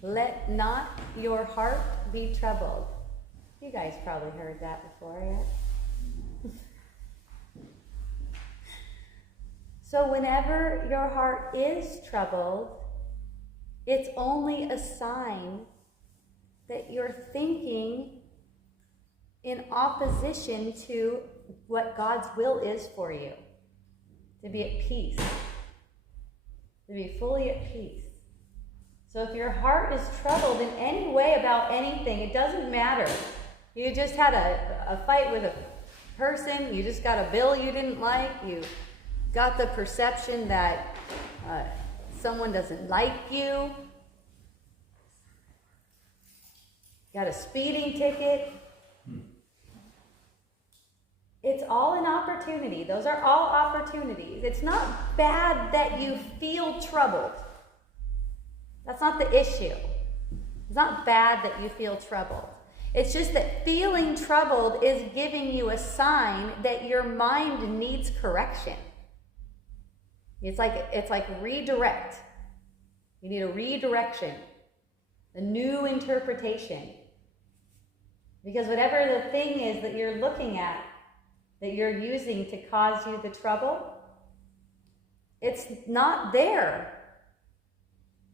Let not your heart be troubled. You guys probably heard that before, yeah? So whenever your heart is troubled, it's only a sign that you're thinking in opposition to what God's will is for you. To be at peace. To be fully at peace. So if your heart is troubled in any way about anything, it doesn't matter. You just had a fight with a person, you just got a bill you didn't like, you got the perception that someone doesn't like you, got a speeding ticket. It's all an opportunity. Those are all opportunities. It's not bad that you feel troubled. That's not the issue. It's not bad that you feel troubled. It's just that feeling troubled is giving you a sign that your mind needs correction. It's like redirect. You need a redirection, a new interpretation. Because whatever the thing is that you're looking at, that you're using to cause you the trouble, it's not there.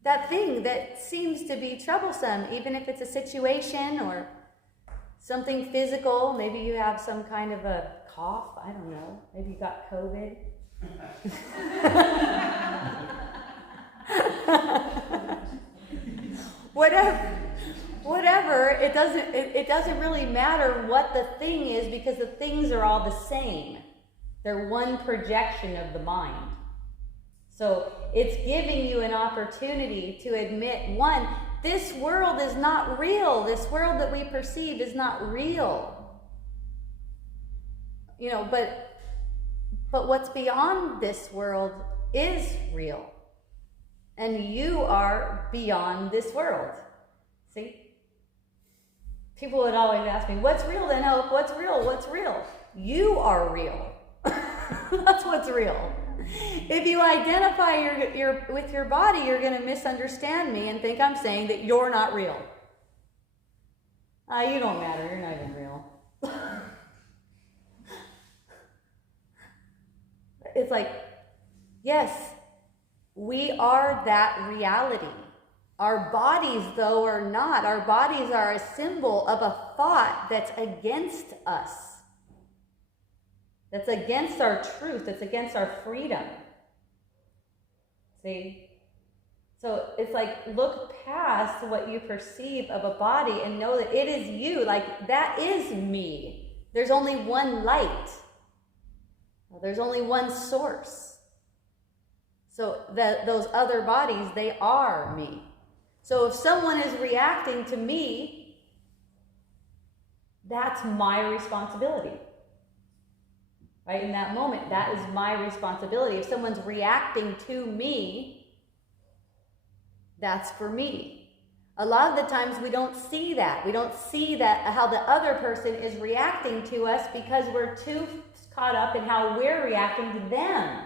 That thing that seems to be troublesome, even if it's a situation or something physical, maybe you have some kind of a cough, I don't know, maybe you got COVID. Whatever, it doesn't really matter what the thing is, because the things are all the same. They're one projection of the mind. So it's giving you an opportunity to admit, one, this world is not real. This world that we perceive is not real. You know, but what's beyond this world is real. And you are beyond this world. See? People would always ask me, what's real then, Hope? What's real? What's real? You are real. That's what's real. If you identify with your body, you're going to misunderstand me and think I'm saying that you're not real. You don't matter. You're not even real. It's like, yes, we are that reality. Our bodies, though, are not. Our bodies are a symbol of a thought that's against us. That's against our truth. That's against our freedom. See? So it's like, look past what you perceive of a body and know that it is you. Like, that is me. There's only one light. There's only one source. So those other bodies, they are me. So if someone is reacting to me, that's my responsibility. Right? In that moment, that is my responsibility. If someone's reacting to me, that's for me. A lot of the times we don't see that. We don't see that how the other person is reacting to us because we're too caught up in how we're reacting to them.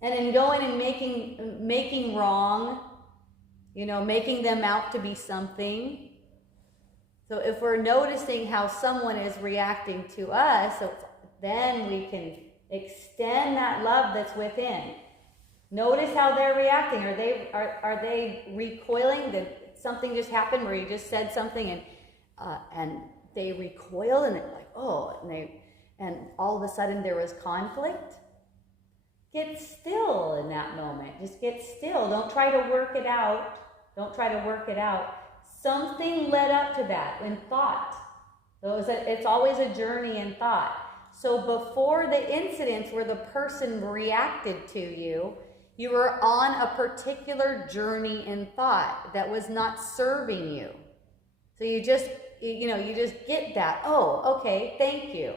And in going and making wrong, you know, making them out to be something. So if we're noticing how someone is reacting to us, so then we can extend that love that's within. Notice how they're reacting. Are they recoiling? Did something just happen where you just said something and they recoil and they're like, oh, and all of a sudden there was conflict? Get still in that moment. Just get still. Don't try to work it out. Don't try to work it out. Something led up to that in thought. So it's always a journey in thought. So before the incidents where the person reacted to you, you were on a particular journey in thought that was not serving you. So you just get that. Oh, okay, thank you.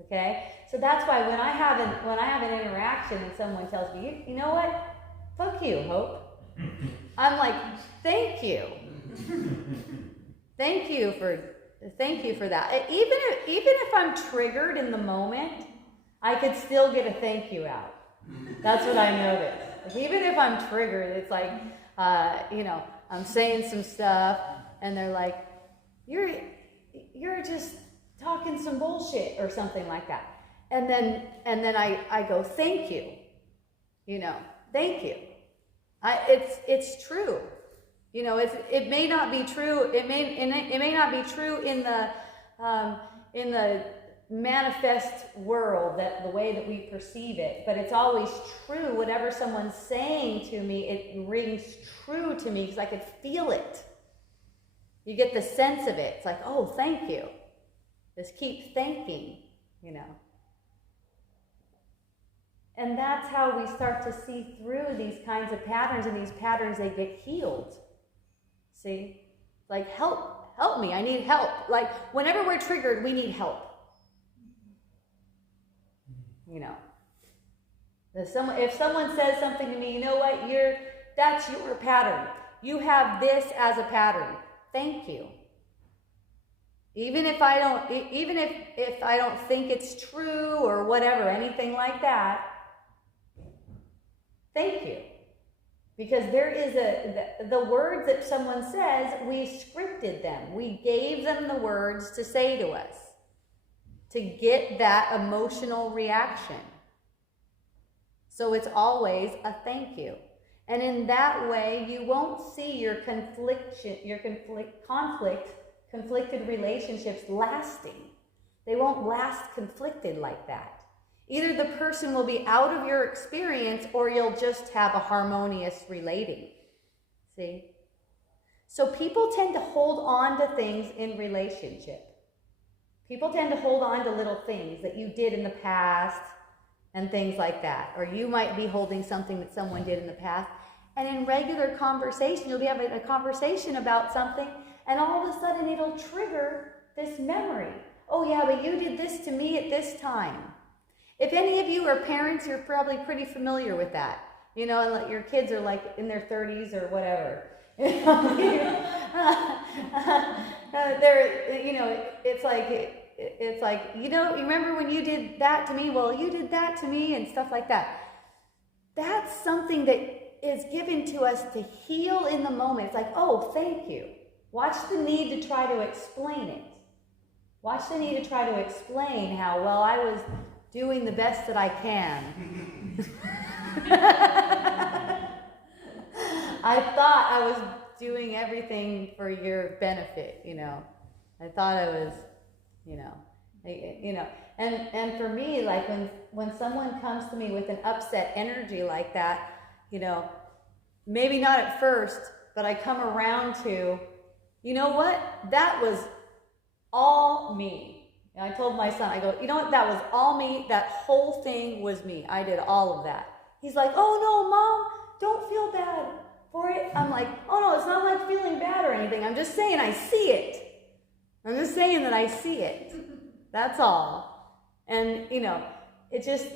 Okay? So that's why when I have an interaction and someone tells me, you know what? Fuck you, Hope. I'm like, thank you. Thank you for that. Even if I'm triggered in the moment, I could still get a thank you out. That's what I noticed. Like, even if I'm triggered, it's like, I'm saying some stuff, and they're like, you're just talking some bullshit or something like that. And then I go, thank you. Thank you. It's true. It may not be true. It may not be true in the manifest world, that the way that we perceive it, but it's always true. Whatever someone's saying to me, it rings true to me because I could feel it. You get the sense of it. It's like, oh, thank you. Just keep thanking, And that's how we start to see through these kinds of patterns, and these patterns, they get healed. See? Like, help me, I need help. Like, whenever we're triggered, we need help. If someone says something to me, you know what, that's your pattern. You have this as a pattern. Thank you. Even if I don't think it's true or whatever, anything like that, thank you. Because there is the words that someone says, we scripted them. We gave them the words to say to us to get that emotional reaction. So it's always a thank you. And in that way, you won't see your conflicted relationships lasting. They won't last conflicted like that. Either the person will be out of your experience, or you'll just have a harmonious relating. See? So people tend to hold on to things in relationship. People tend to hold on to little things that you did in the past and things like that. Or you might be holding something that someone did in the past. And in regular conversation, you'll be having a conversation about something, and all of a sudden it'll trigger this memory. Oh yeah, but you did this to me at this time. If any of you are parents, you're probably pretty familiar with that. And your kids are like in their 30s or whatever. It's like, you remember when you did that to me? Well, you did that to me, and stuff like that. That's something that is given to us to heal in the moment. It's like, oh, thank you. Watch the need to try to explain it. Watch the need to try to explain how, well, I was doing the best that I can. I thought I was doing everything for your benefit, I thought I was, and for me, like when someone comes to me with an upset energy like that, maybe not at first, but I come around to, you know what? That was all me. And I told my son, I go, you know what? That was all me. That whole thing was me. I did all of that. He's like, oh no, Mom, don't feel bad for it. I'm like, oh no, it's not like feeling bad or anything. I'm just saying I see it. I'm just saying that I see it. That's all. And, it just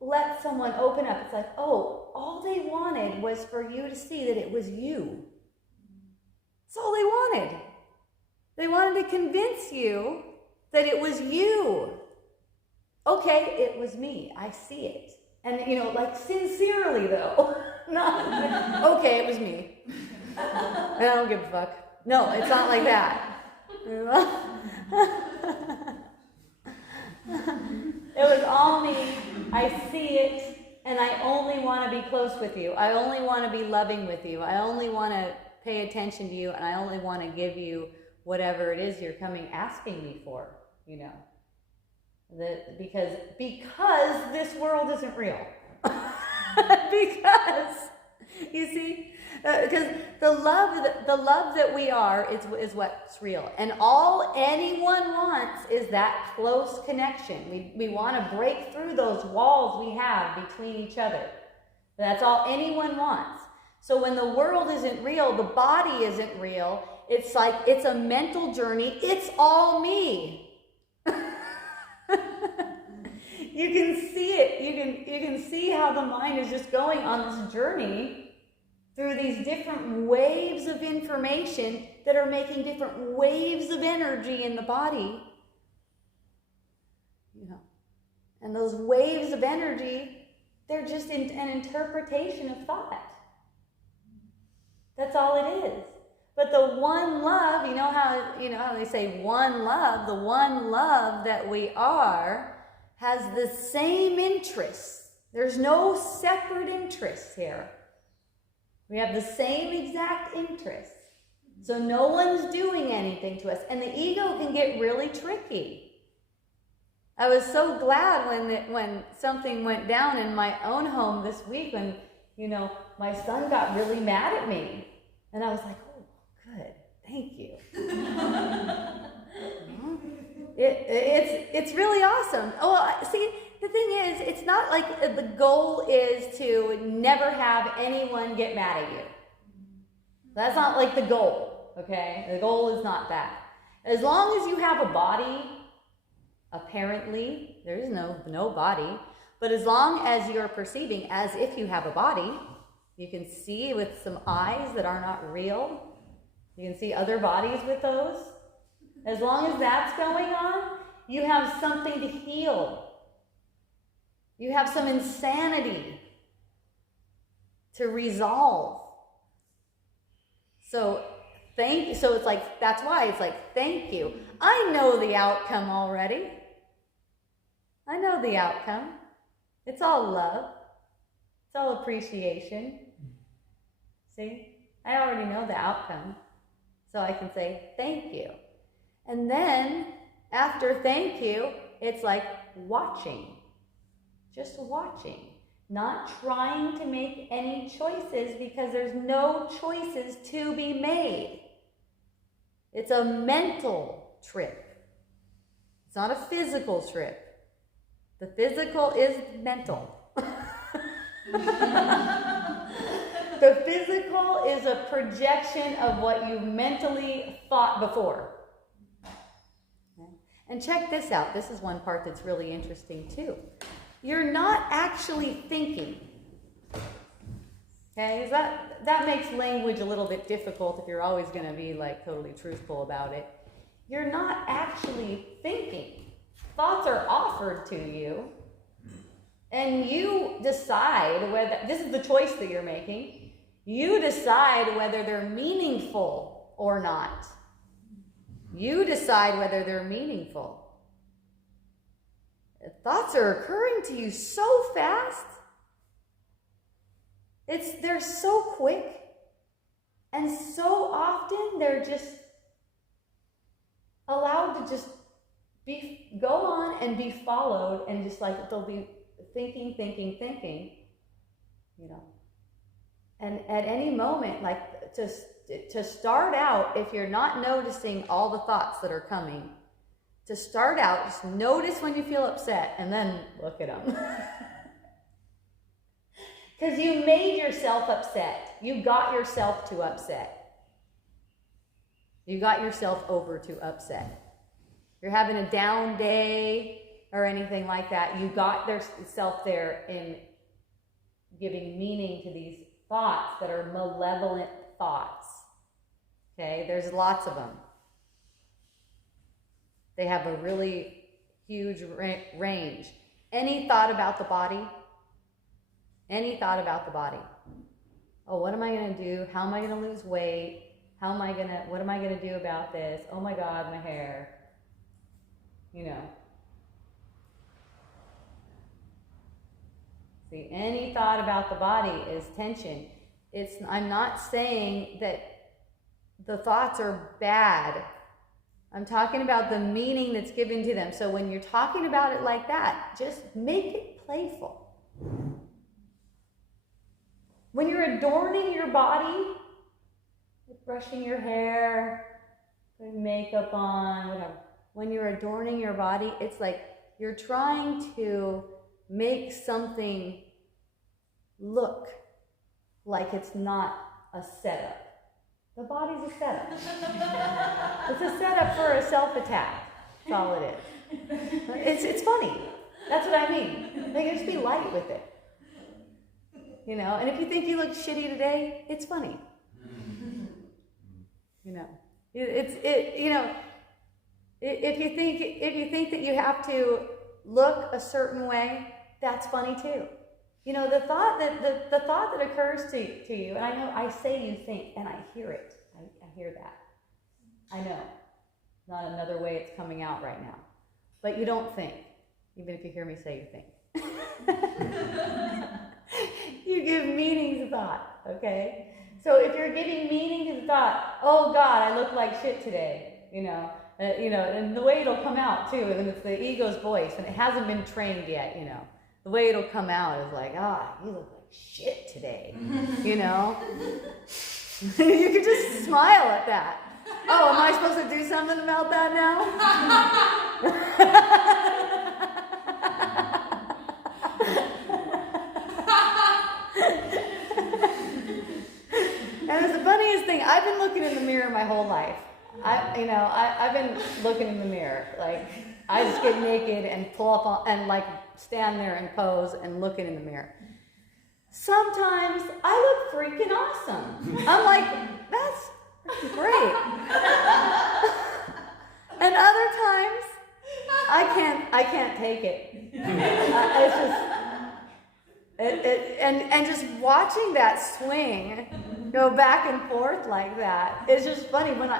let someone open up. It's like, oh, all they wanted was for you to see that it was you. That's all they wanted. They wanted to convince you that it was you. Okay, it was me. I see it. And, like sincerely though. Not, okay, it was me. I don't give a fuck. No, it's not like that. It was all me. I see it, and I only want to be close with you. I only want to be loving with you. I only want to pay attention to you, and I only want to give you whatever it is you're asking me for, because this world isn't real. Because, you see, because the love that we are is what's real, and all anyone wants is that close connection. We want to break through those walls we have between each other. That's all anyone wants. So when the world isn't real, the body isn't real. It's like it's a mental journey. It's all me. You can see it. You can see how the mind is just going on this journey through these different waves of information that are making different waves of energy in the body. And those waves of energy, they're just an interpretation of thought. That's all it is. But the one love, you know how they say one love, the one love that we are has the same interests. There's no separate interests here. We have the same exact interests. So no one's doing anything to us. And the ego can get really tricky. I was so glad when something went down in my own home this week when, my son got really mad at me. And I was like, oh, good, thank you. It's really awesome. Oh, see, the thing is, it's not like the goal is to never have anyone get mad at you. That's not like the goal, okay? The goal is not that. As long as you have a body, apparently, there is no body, but as long as you're perceiving as if you have a body, you can see with some eyes that are not real. You can see other bodies with those. As long as that's going on, you have something to heal. You have some insanity to resolve. So it's like, that's why it's like, thank you. I know the outcome already. I know the outcome. It's all love. It's all appreciation. See? I already know the outcome. So I can say, thank you. And then, after thank you, it's like watching. Just watching. Not trying to make any choices because there's no choices to be made. It's a mental trip. It's not a physical trip. The physical is mental. The physical is a projection of what you mentally thought before. Okay? And check this out. This is one part that's really interesting too. You're not actually thinking. Okay? That makes language a little bit difficult if you're always going to be like totally truthful about it. You're not actually thinking. Thoughts are offered to you, and you decide whether, this is the choice that you're making, you decide whether they're meaningful or not. You decide whether they're meaningful. Thoughts are occurring to you so fast. They're so quick, and so often they're just allowed to just go on and be followed, and just like they'll be thinking, And at any moment, like to start out, if you're not noticing all the thoughts that are coming, to start out, just notice when you feel upset and then look at them. Because you made yourself upset. You got yourself to upset. You got yourself over to upset. You're having a down day or anything like that. You got yourself there in giving meaning to these thoughts that are malevolent thoughts. Okay, there's lots of them. They have a really huge range. Any thought about the body? Any thought about the body? Oh, what am I going to do? How am I going to lose weight? What am I going to do about this? Oh my God, my hair. See, any thought about the body is tension. I'm not saying that the thoughts are bad. I'm talking about the meaning that's given to them. So when you're talking about it like that, just make it playful. When you're adorning your body, brushing your hair, putting makeup on, whatever. When you're adorning your body, it's like you're trying to make something look like it's not a setup. The body's a setup. It's a setup for a self-attack. That's all it is. It's funny. That's what I mean. Like, just be light with it. And if you think you look shitty today, it's funny. If you think that you have to look a certain way, that's funny too. You know, the thought that occurs to you, and I know I say you think, and I hear it. I hear that. I know. Not another way it's coming out right now. But you don't think, even if you hear me say you think. You give meaning to thought, okay? So if you're giving meaning to the thought, oh God, I look like shit today, you know, and the way it'll come out too, and it's the ego's voice, and it hasn't been trained yet, you know. The way it'll come out is like, you look like shit today, you know. You can just smile at that. Oh, am I supposed to do something about that now? And it's the funniest thing. I've been looking in the mirror my whole life. I've been looking in the mirror. Like, I just get naked and pull up on, and like stand there and pose and looking in the mirror. Sometimes I look freaking awesome. I'm like, that's great. And other times, I can't take it. It's just, and just watching that swing go back and forth like that, it's just funny when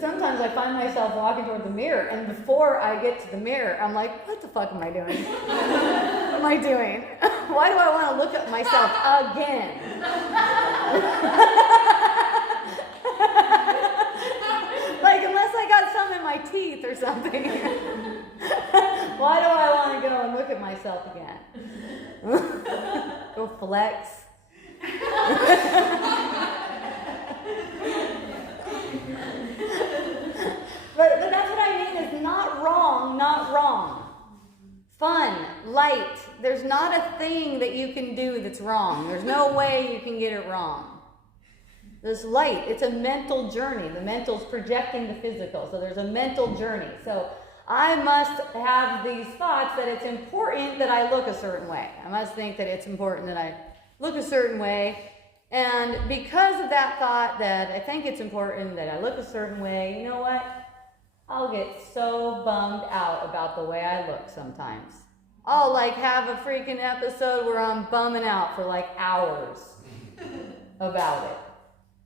sometimes I find myself walking toward the mirror, and before I get to the mirror, I'm like, what the fuck am I doing? What am I doing? Why do I want to look at myself again? Like, unless I got something in my teeth or something. Why do I want to go and look at myself again? Go flex. But that's what I mean is not wrong. Fun, light. There's not a thing that you can do that's wrong. There's no way you can get it wrong. There's light. It's a mental journey. The mental's projecting the physical. So there's a mental journey. So I must have these thoughts that it's important that I look a certain way. I must think that it's important that I look a certain way. And because of that thought that I think it's important that I look a certain way, you know what? I'll get so bummed out about the way I look sometimes. I'll like have a freaking episode where I'm bumming out for like hours about it.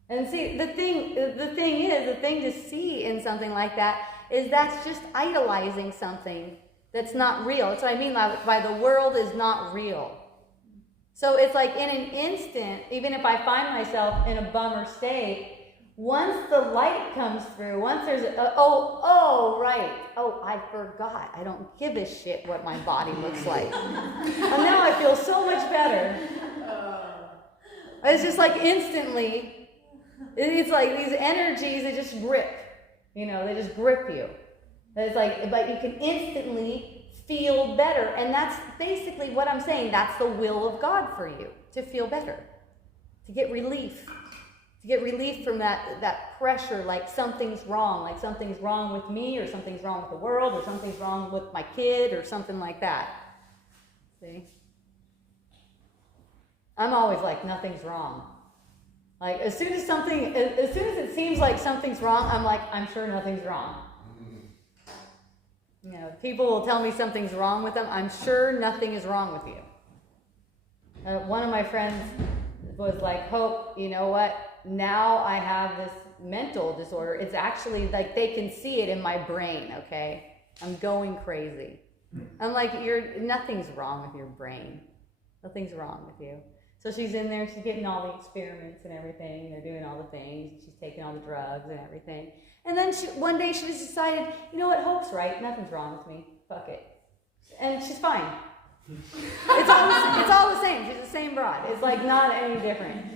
And see, the thing to see in something like that is that's just idolizing something that's not real. That's what I mean by the world is not real. So it's like in an instant, even if I find myself in a bummer state, once the light comes through, once there's right. I forgot. I don't give a shit what my body looks like. And now I feel so much better. It's just like instantly, it's like these energies, they just grip. You know, they just grip you. It's like, but you can instantly feel better. And that's basically what I'm saying. That's the will of God for you, to feel better, to get relief. To get relief from that pressure, like something's wrong with me, or something's wrong with the world, or something's wrong with my kid, or something like that. See? I'm always like, nothing's wrong. Like, as soon as it seems like something's wrong, I'm like, I'm sure nothing's wrong. You know, people will tell me something's wrong with them. I'm sure nothing is wrong with you. One of my friends was like, Hope, you know what? Now I have this mental disorder. It's actually like they can see it in my brain, okay? I'm going crazy. I'm like, nothing's wrong with your brain. Nothing's wrong with you. So she's in there, she's getting all the experiments and everything. They're doing all the things. She's taking all the drugs and everything. And then one day she just decided, you know what, Hope's right. Nothing's wrong with me. Fuck it. And she's fine. It's all the same. She's the same broad. It's like not any different.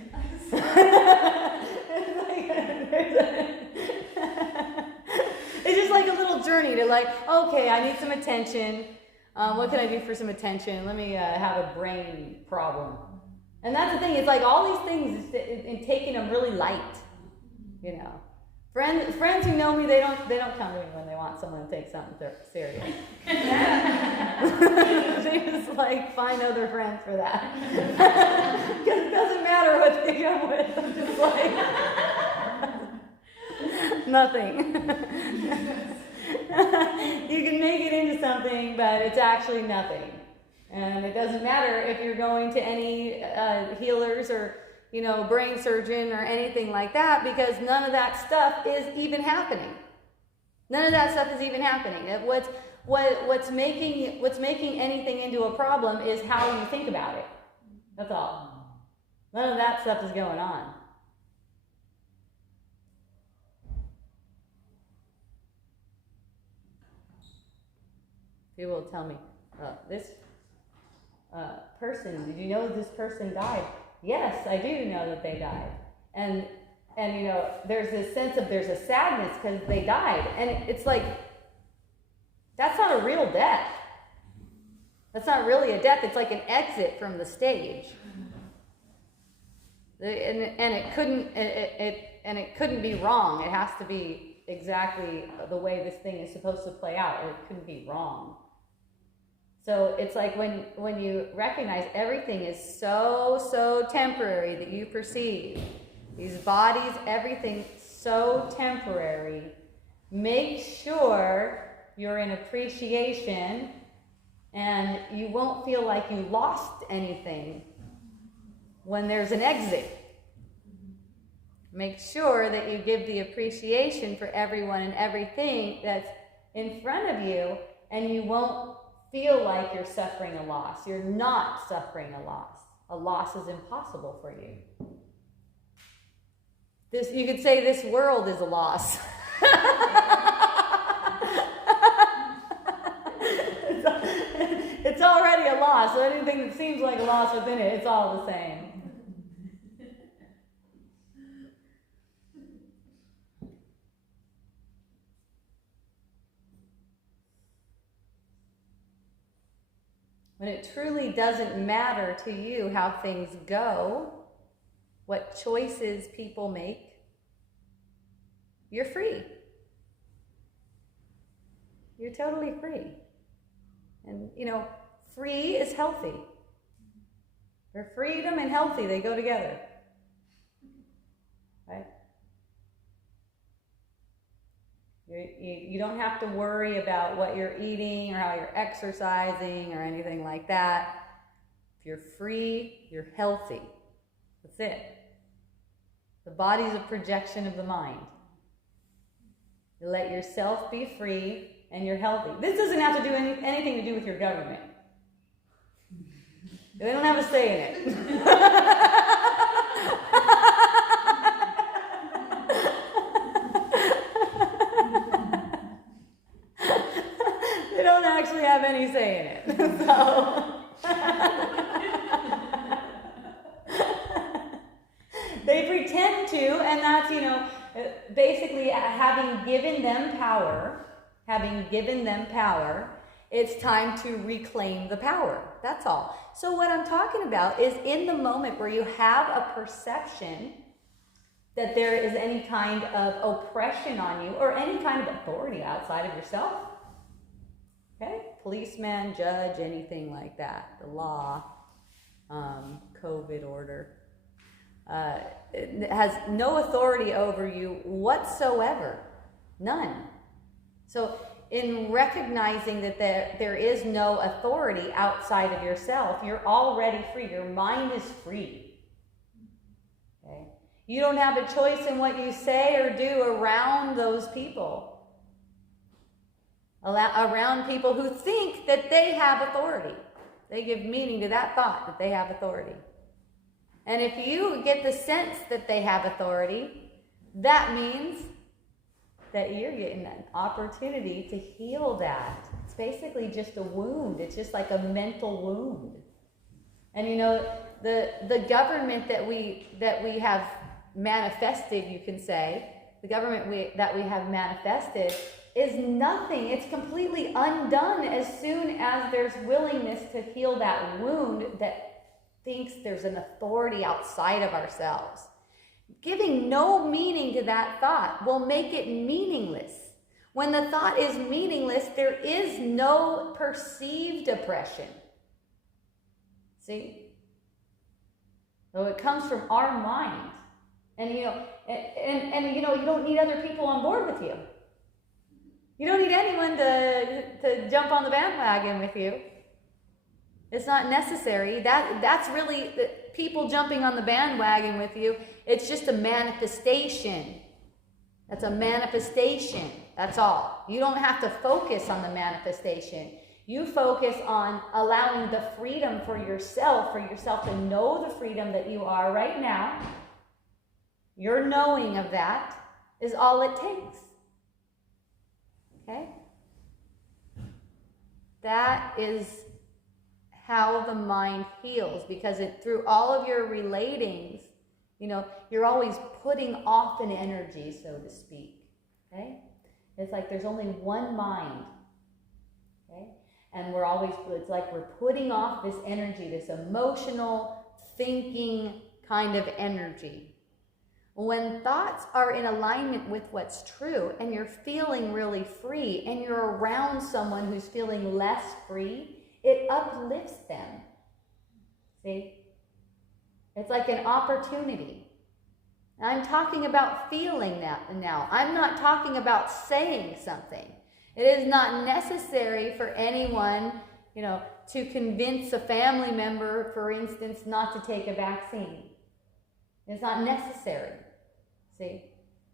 It's just like a little journey to like, okay, I need some attention. What can I do for some attention? Let me have a brain problem. And that's the thing. It's like all these things in taking them really light. You know, friends who know me, they don't come to me when they want someone to take something serious. They just like find other friends for that. Because it doesn't matter what they come with. I'm just like nothing. You can make it into something, but it's actually nothing. And it doesn't matter if you're going to any healers or, brain surgeon or anything like that, because none of that stuff is even happening. None of that stuff is even happening. What's making anything into a problem is how you think about it. That's all. None of that stuff is going on. People will tell me, this person, did you know this person died? Yes, I do know that they died. And there's this sense of there's a sadness because they died. And it's like, that's not a real death. That's not really a death. It's like an exit from the stage. And it couldn't be wrong. It has to be exactly the way this thing is supposed to play out. It couldn't be wrong. So it's like when you recognize everything is so temporary that you perceive, these bodies, everything so temporary, make sure you're in appreciation and you won't feel like you lost anything when there's an exit. Make sure that you give the appreciation for everyone and everything that's in front of you, and you won't feel like you're suffering a loss. You're not suffering a loss. A loss is impossible for you. You could say this world is a loss. It's already a loss, so anything that seems like a loss within it, it's all the same. When it truly doesn't matter to you how things go, what choices people make, you're free. You're totally free. And, free is healthy. For freedom and healthy, they go together. Right? You don't have to worry about what you're eating or how you're exercising or anything like that. If you're free, you're healthy. That's it. The body's a projection of the mind. You let yourself be free and you're healthy. This doesn't have to do anything to do with your government. They don't have a say in it. They don't actually have any say in it. So they pretend to, and that's, basically having given them power, it's time to reclaim the power. That's all. So what I'm talking about is in the moment where you have a perception that there is any kind of oppression on you or any kind of authority outside of yourself. Okay? Policeman, judge, anything like that. The law, COVID order. It has no authority over you whatsoever. None. So in recognizing that there is no authority outside of yourself, you're already free. Your mind is free. Okay? You don't have a choice in what you say or do around those people. Around people who think that they have authority. They give meaning to that thought, that they have authority. And if you get the sense that they have authority, that means that you're getting an opportunity to heal that. It's basically just a wound. It's just like a mental wound. And the government that we have manifested, you can say, the government that we have manifested is nothing. It's completely undone as soon as there's willingness to heal that wound that thinks there's an authority outside of ourselves. Giving no meaning to that thought will make it meaningless. When the thought is meaningless, there is no perceived oppression. See? So it comes from our mind. And you don't need other people on board with you. You don't need anyone to jump on the bandwagon with you. It's not necessary. That's really the people jumping on the bandwagon with you. It's just a manifestation. That's a manifestation. That's all. You don't have to focus on the manifestation. You focus on allowing the freedom for yourself to know the freedom that you are right now. Your knowing of that is all it takes. Okay? That is how the mind heals, because through all of your relatings, you're always putting off an energy, so to speak. Okay? It's like there's only one mind. Okay? And it's like we're putting off this energy, this emotional, thinking kind of energy. When thoughts are in alignment with what's true, and you're feeling really free, and you're around someone who's feeling less free, it uplifts them. See? It's like an opportunity. I'm talking about feeling that now. I'm not talking about saying something. It is not necessary for anyone, to convince a family member, for instance, not to take a vaccine. It's not necessary. See?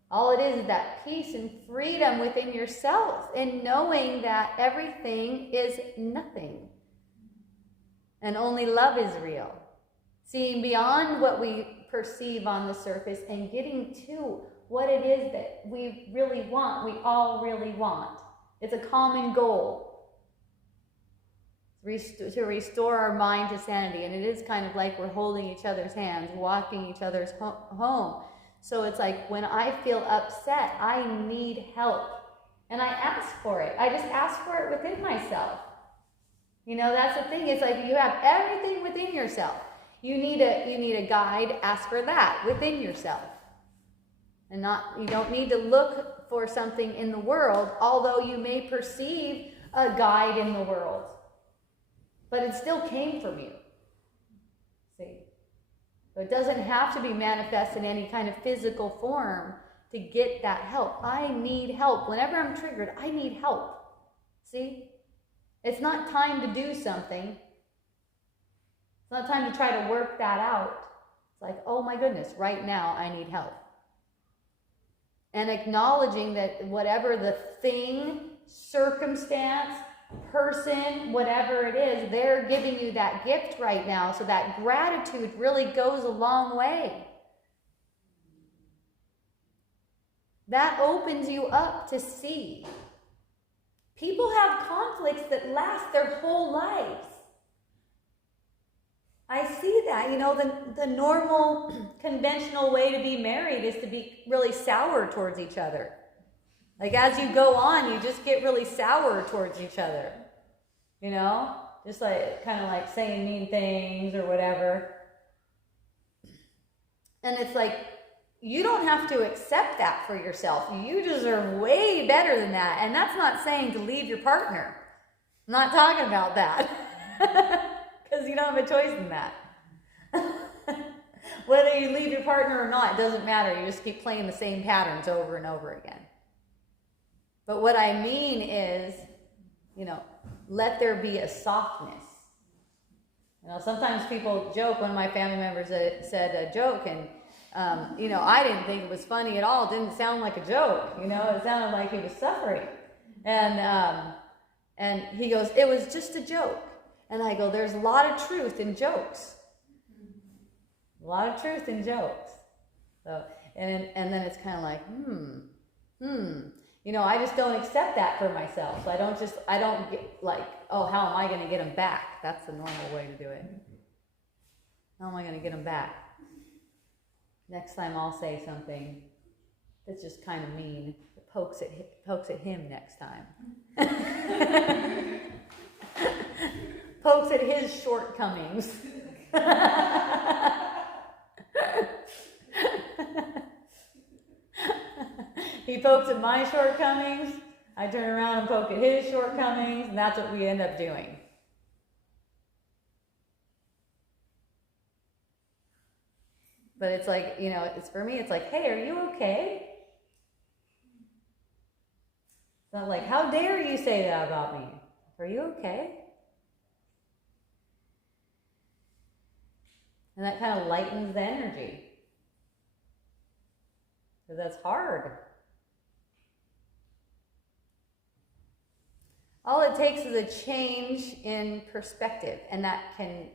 All it is that peace and freedom within yourself, and knowing that everything is nothing. And only love is real. Seeing beyond what we perceive on the surface and getting to what it is that we really want, we all really want. It's a common goal. To restore our mind to sanity. And it is kind of like we're holding each other's hands, walking each other's home. So it's like when I feel upset, I need help. And I ask for it. I just ask for it within myself. That's the thing. It's like you have everything within yourself. You need a guide, ask for that within yourself. And you don't need to look for something in the world, although you may perceive a guide in the world. But it still came from you. See? So it doesn't have to be manifest in any kind of physical form to get that help. I need help. Whenever I'm triggered, I need help. See? It's not time to do something. It's not time to try to work that out. It's like, oh my goodness, right now I need help. And acknowledging that whatever the thing, circumstance, person, whatever it is, they're giving you that gift right now. So that gratitude really goes a long way. That opens you up to see. People have conflicts that last their whole lives. I see that. The normal, conventional way to be married is to be really sour towards each other. Like as you go on, you just get really sour towards each other. Just like kind of like saying mean things or whatever. And it's like, you don't have to accept that for yourself. You deserve way better than that. And that's not saying to leave your partner. I'm not talking about that. Because you don't have a choice in that. Whether you leave your partner or not, it doesn't matter. You just keep playing the same patterns over and over again. But what I mean is, let there be a softness. Sometimes people joke. One of my family members said a joke, and I didn't think it was funny at all. It didn't sound like a joke. It sounded like he was suffering. And he goes, it was just a joke. And I go, there's a lot of truth in jokes. A lot of truth in jokes. So, and then it's kind of like, I just don't accept that for myself. So I don't get like, oh, how am I going to get them back? That's the normal way to do it. How am I going to get them back? Next time I'll say something that's just kind of mean. It pokes at him next time. Pokes at his shortcomings. He pokes at my shortcomings. I turn around and poke at his shortcomings, and that's what we end up doing. But it's like, it's for me, it's like, hey, are you okay? It's not like, how dare you say that about me? Are you okay? And that kind of lightens the energy. Because that's hard. All it takes is a change in perspective, and that can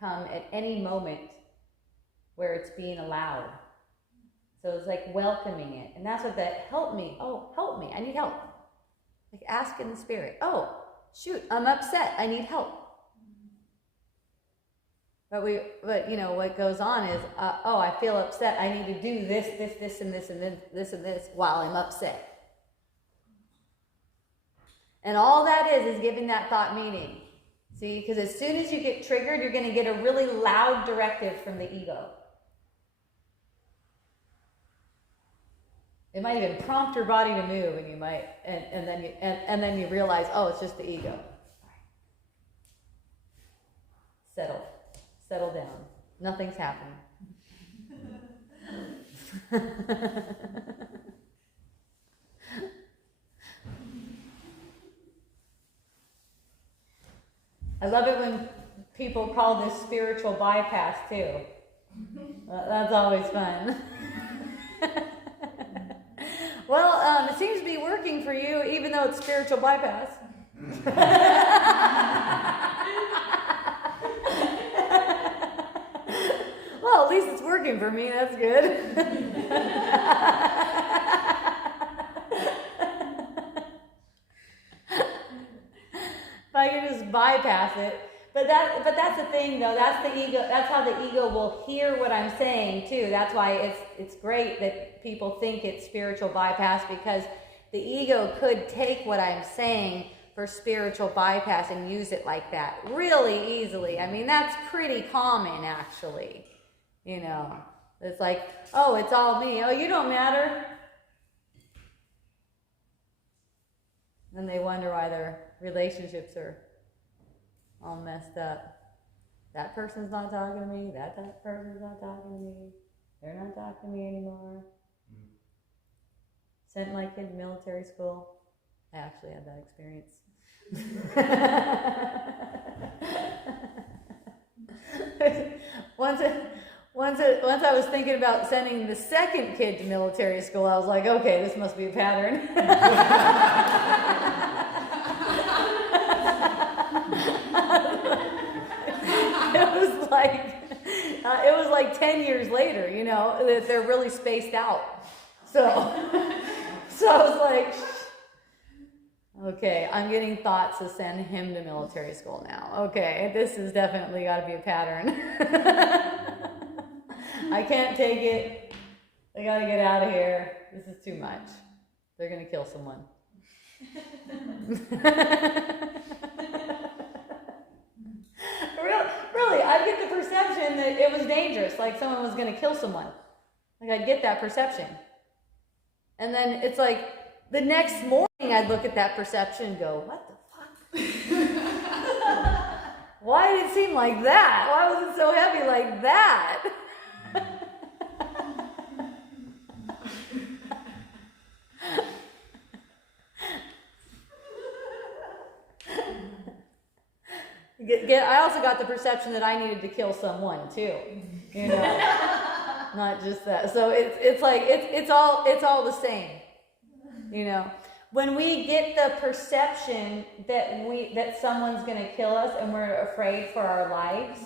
come at any moment where it's being allowed. So it's like welcoming it. And that's what that help me. Oh, help me. I need help. Like ask in the spirit. Oh, shoot, I'm upset. I need help. But you know, what goes on is, oh, I feel upset. I need to do this, and this, and this while I'm upset. And all that is giving that thought meaning. See, because as soon as you get triggered, you're going to get a really loud directive from the ego. It might even prompt your body to move, and you might, and then you realize, oh, it's just the ego. Settle down. Nothing's happening. I love it when people call this spiritual bypass too. That's always fun. Well, it seems to be working for you, even though it's spiritual bypass. Well, at least it's working for me. That's good. If I can just bypass it. But that's the thing, though. That's the ego. That's how the ego will hear what I'm saying too. That's why it's great that people think it's spiritual bypass, because the ego could take what I'm saying for spiritual bypass and use it like that really easily. I mean, that's pretty common, actually. You know, it's like, oh, it's all me. Oh, you don't matter. Then they wonder why their relationships are all messed up. That person's not talking to me. That person's not talking to me. They're not talking to me anymore. Sent my kid to military school. I actually had that experience. Once I was thinking about sending the second kid to military school, I was like, okay, this must be a pattern. It was like 10 years later, you know, that they're really spaced out. So I was like, okay, I'm getting thoughts to send him to military school now. Okay, this has definitely got to be a pattern. I can't take it. I got to get out of here. This is too much. They're going to kill someone. Really, I get the perception that it was dangerous, like someone was going to kill someone. Like I'd get that perception. And then it's like the next morning I'd look at that perception and go, what the fuck? Why did it seem like that? Why was it so heavy like that? I also got the perception that I needed to kill someone too, you know, not just that. So it's like it's all the same, you know. When we get the perception that someone's going to kill us and we're afraid for our lives,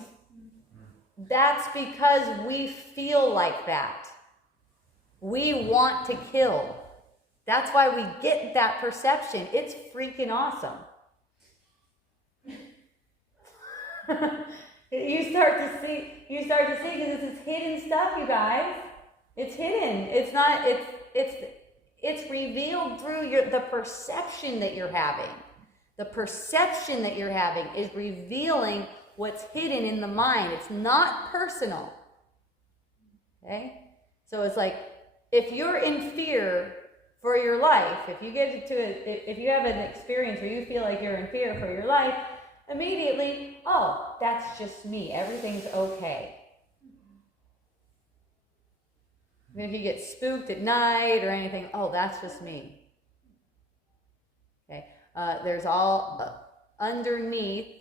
that's because we feel like that. We want to kill. That's why we get that perception. It's freaking awesome. You start to see because this is hidden stuff, you guys. It's hidden. It's not. It's revealed through the perception that you're having. The perception that you're having is revealing what's hidden in the mind. It's not personal. Okay? So it's like, if you're in fear for your life, if you have an experience where you feel like you're in fear for your life, immediately, oh, that's just me. Everything's okay. If you get spooked at night or anything, oh, that's just me. Okay. There's all underneath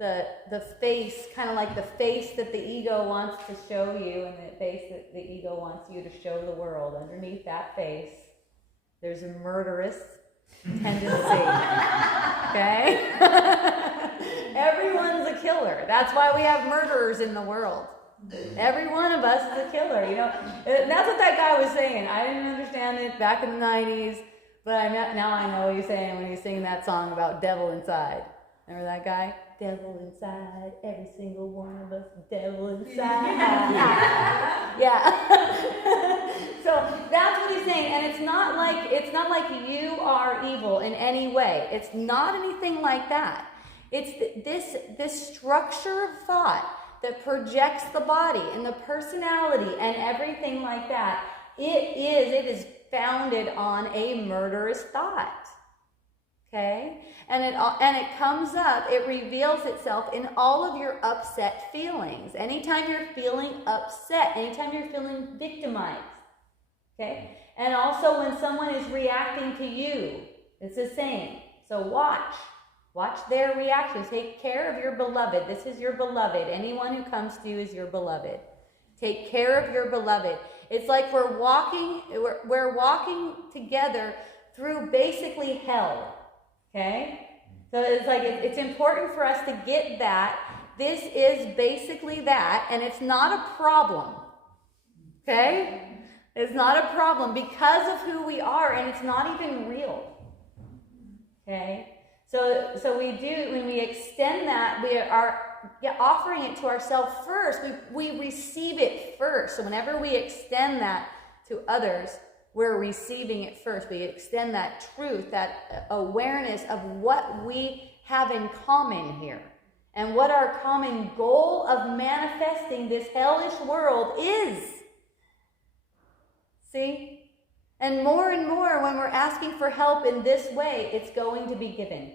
the face, kind of like the face that the ego wants to show you and the face that the ego wants you to show the world. Underneath that face, there's a murderous tendency. Okay? Everyone's a killer. That's why we have murderers in the world. Every one of us is a killer, you know. And that's what that guy was saying. I didn't understand it back in the 90s, but now I know what he's saying when he's singing that song about devil inside. Remember that guy? Devil inside, every single one of us, devil inside. Yeah. So that's what he's saying, and it's not like you are evil in any way. It's not anything like that. It's this structure of thought that projects the body and the personality and everything like that. It is founded on a murderous thought. Okay? And it comes up, it reveals itself in all of your upset feelings. Anytime you're feeling upset, anytime you're feeling victimized. Okay? And also when someone is reacting to you, it's the same. So watch their reactions. Take care of your beloved. This is your beloved. Anyone who comes to you is your beloved. Take care of your beloved. It's like we're walking together through basically hell. Okay? So it's like it's important for us to get that. This is basically that, and it's not a problem. Okay? It's not a problem because of who we are, and it's not even real. Okay? So we do, when we extend that, we are offering it to ourselves first. We receive it first. So whenever we extend that to others, we're receiving it first. We extend that truth, that awareness of what we have in common here and what our common goal of manifesting this hellish world is. See? And more, when we're asking for help in this way, it's going to be given.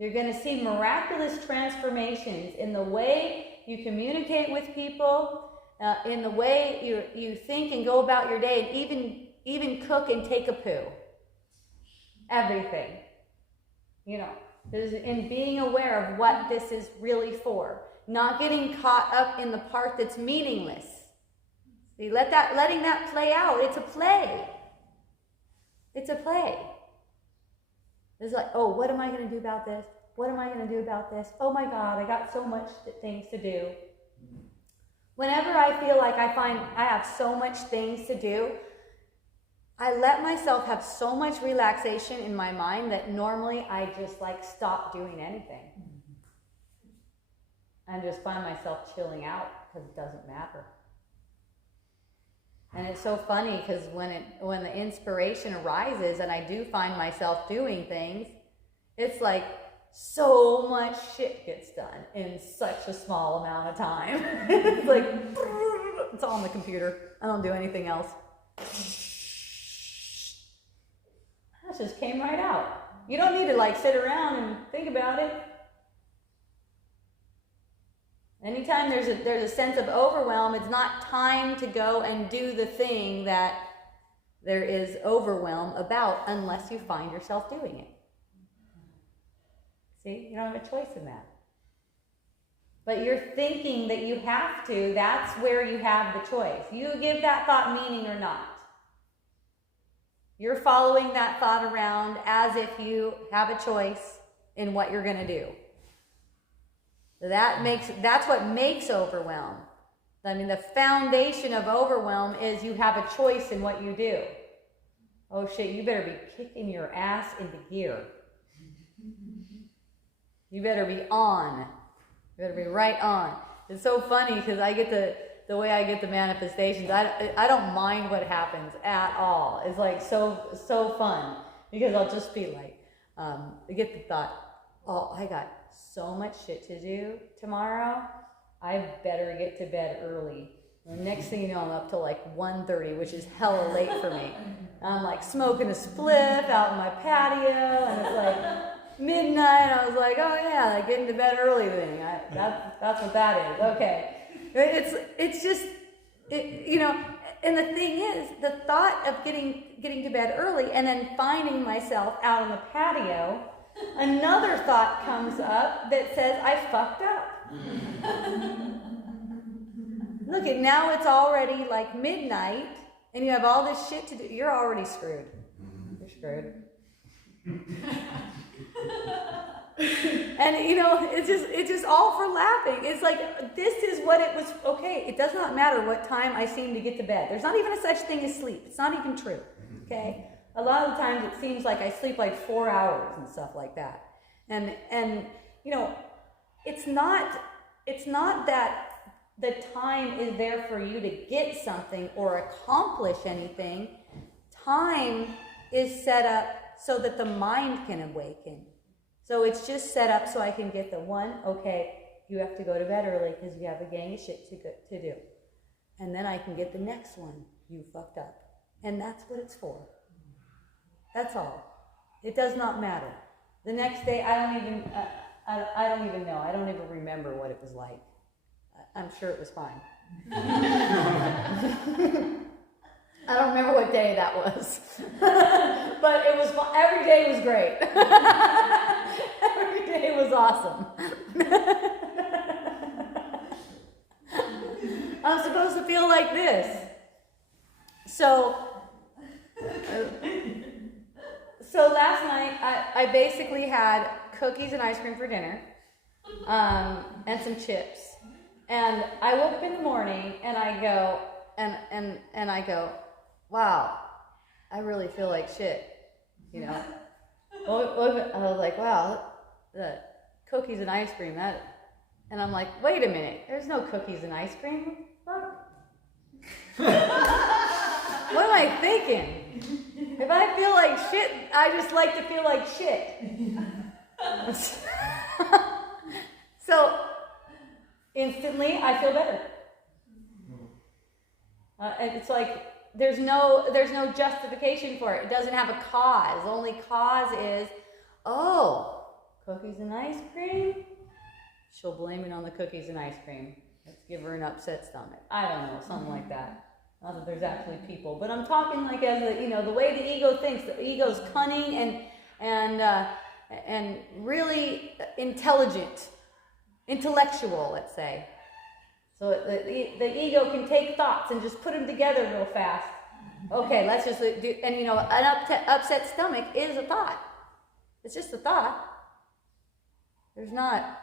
You're going to see miraculous transformations in the way you communicate with people, in the way you think and go about your day, and even cook and take a poo. Everything. You know, in being aware of what this is really for. Not getting caught up in the part that's meaningless. See, letting that play out. It's a play. It's a play. It's like, oh, what am I going to do about this? What am I going to do about this? Oh my God, I got so much things to do. Whenever I feel like I have so much things to do, I let myself have so much relaxation in my mind that normally I just stop doing anything. And just find myself chilling out because it doesn't matter. And it's so funny because when the inspiration arises and I do find myself doing things, it's like so much shit gets done in such a small amount of time. It's like, it's all on the computer. I don't do anything else. That just came right out. You don't need to sit around and think about it. Anytime there's a sense of overwhelm, it's not time to go and do the thing that there is overwhelm about unless you find yourself doing it. See, you don't have a choice in that. But you're thinking that you have to, that's where you have the choice. You give that thought meaning or not. You're following that thought around as if you have a choice in what you're going to do. That's what makes overwhelm. I mean, the foundation of overwhelm is you have a choice in what you do. Oh shit, you better be kicking your ass into gear. You better be on. You better be right on. It's so funny because I get the way I get the manifestations. I don't mind what happens at all. It's so fun because I'll just be I get the thought, oh, I got so much shit to do tomorrow. I better get to bed early. The next thing you know, I'm up till 1:30, which is hella late for me. I'm smoking a spliff out in my patio, and it's midnight. I was like, oh yeah, getting to bed early thing. That's what that is. Okay, it's just And the thing is, the thought of getting to bed early and then finding myself out on the patio another thought comes up that says, I fucked up. Look, now it's already like midnight, and you have all this shit to do. You're already screwed. You're screwed. And it's just all for laughing. It's like, this is what it was. Okay, it does not matter what time I seem to get to bed. There's not even a such thing as sleep. It's not even true. Okay, a lot of the times it seems like I sleep like 4 hours and stuff like that. And it's not that the time is there for you to get something or accomplish anything. Time is set up so that the mind can awaken. So it's just set up so I can get the one, okay, you have to go to bed early because you have a gang of shit to do. And then I can get the next one, you fucked up. And that's what it's for. That's all. It does not matter. The next day, I don't even know. I don't even remember what it was like. I'm sure it was fine. I don't remember what day that was. But it was fun. Every day was great. Every day was awesome. I'm supposed to feel like this. So last night, I basically had cookies and ice cream for dinner, and some chips. And I woke up in the morning and I go, and I go, wow, I really feel like shit, Well, I was like, wow, the cookies and ice cream, and I'm like, wait a minute, there's no cookies and ice cream. What am I thinking? If I feel like shit, I just like to feel like shit. So instantly, I feel better. And it's like there's no justification for it. It doesn't have a cause. The only cause is, oh, cookies and ice cream. She'll blame it on the cookies and ice cream. Let's give her an upset stomach. I don't know, something like that. Not that there's actually people, but I'm talking like as the way the ego thinks. The ego's cunning and really intelligent, intellectual, let's say. So the ego can take thoughts and just put them together real fast. Okay, let's just do. And an upset stomach is a thought. It's just a thought. There's not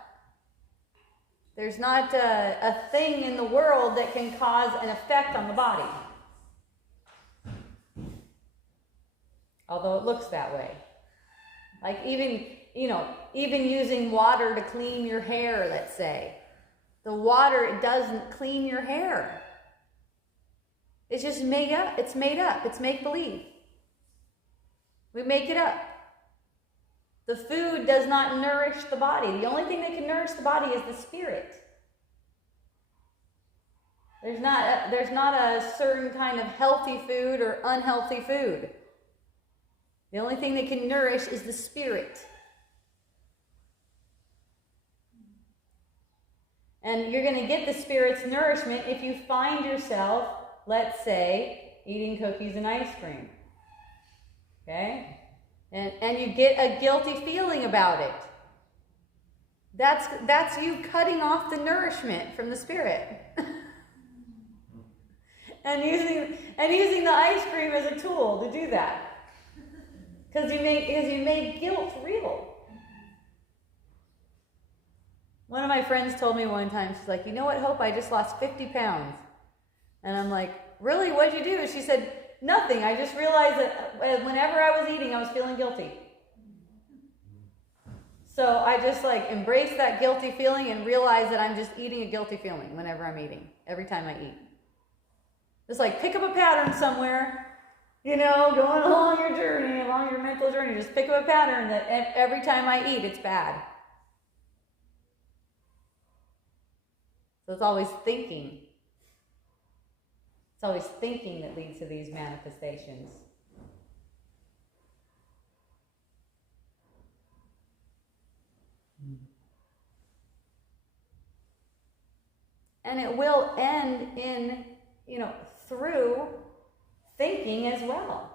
a thing in the world that can cause an effect on the body. Although it looks that way. Like even using water to clean your hair, let's say. The water, it doesn't clean your hair. It's just made up. It's made up. It's make-believe. We make it up. The food does not nourish the body. The only thing that can nourish the body is the spirit. There's not a certain kind of healthy food or unhealthy food. The only thing that can nourish is the spirit. And you're going to get the spirit's nourishment if you find yourself, let's say, eating cookies and ice cream. Okay? And you get a guilty feeling about it. That's you cutting off the nourishment from the spirit. and using the ice cream as a tool to do that. Because you make guilt real. One of my friends told me one time, she's like, you know what, Hope, I just lost 50 pounds. And I'm like, really, what'd you do? She said, nothing. I just realized that whenever I was eating, I was feeling guilty. So I just embrace that guilty feeling and realize that I'm just eating a guilty feeling whenever I'm eating, every time I eat. Just pick up a pattern somewhere, going along your journey, along your mental journey. Just pick up a pattern that every time I eat, it's bad. So it's always thinking. It's always thinking that leads to these manifestations. And it will end in, through thinking as well.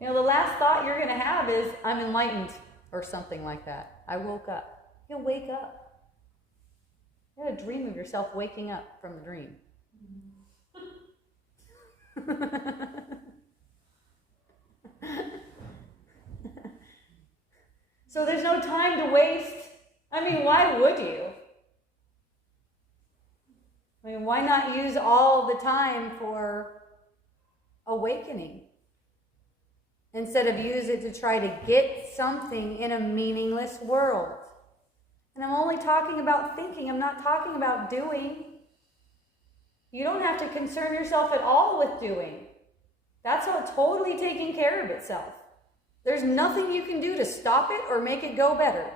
You know, the last thought you're going to have is, I'm enlightened, or something like that. I woke up. You'll wake up. You had a dream of yourself waking up from the dream. So there's no time to waste. I mean, why would you? I mean, why not use all the time for awakening? Instead of use it to try to get something in a meaningless world. And I'm only talking about thinking. I'm not talking about doing. You don't have to concern yourself at all with doing. That's all totally taking care of itself. There's nothing you can do to stop it or make it go better.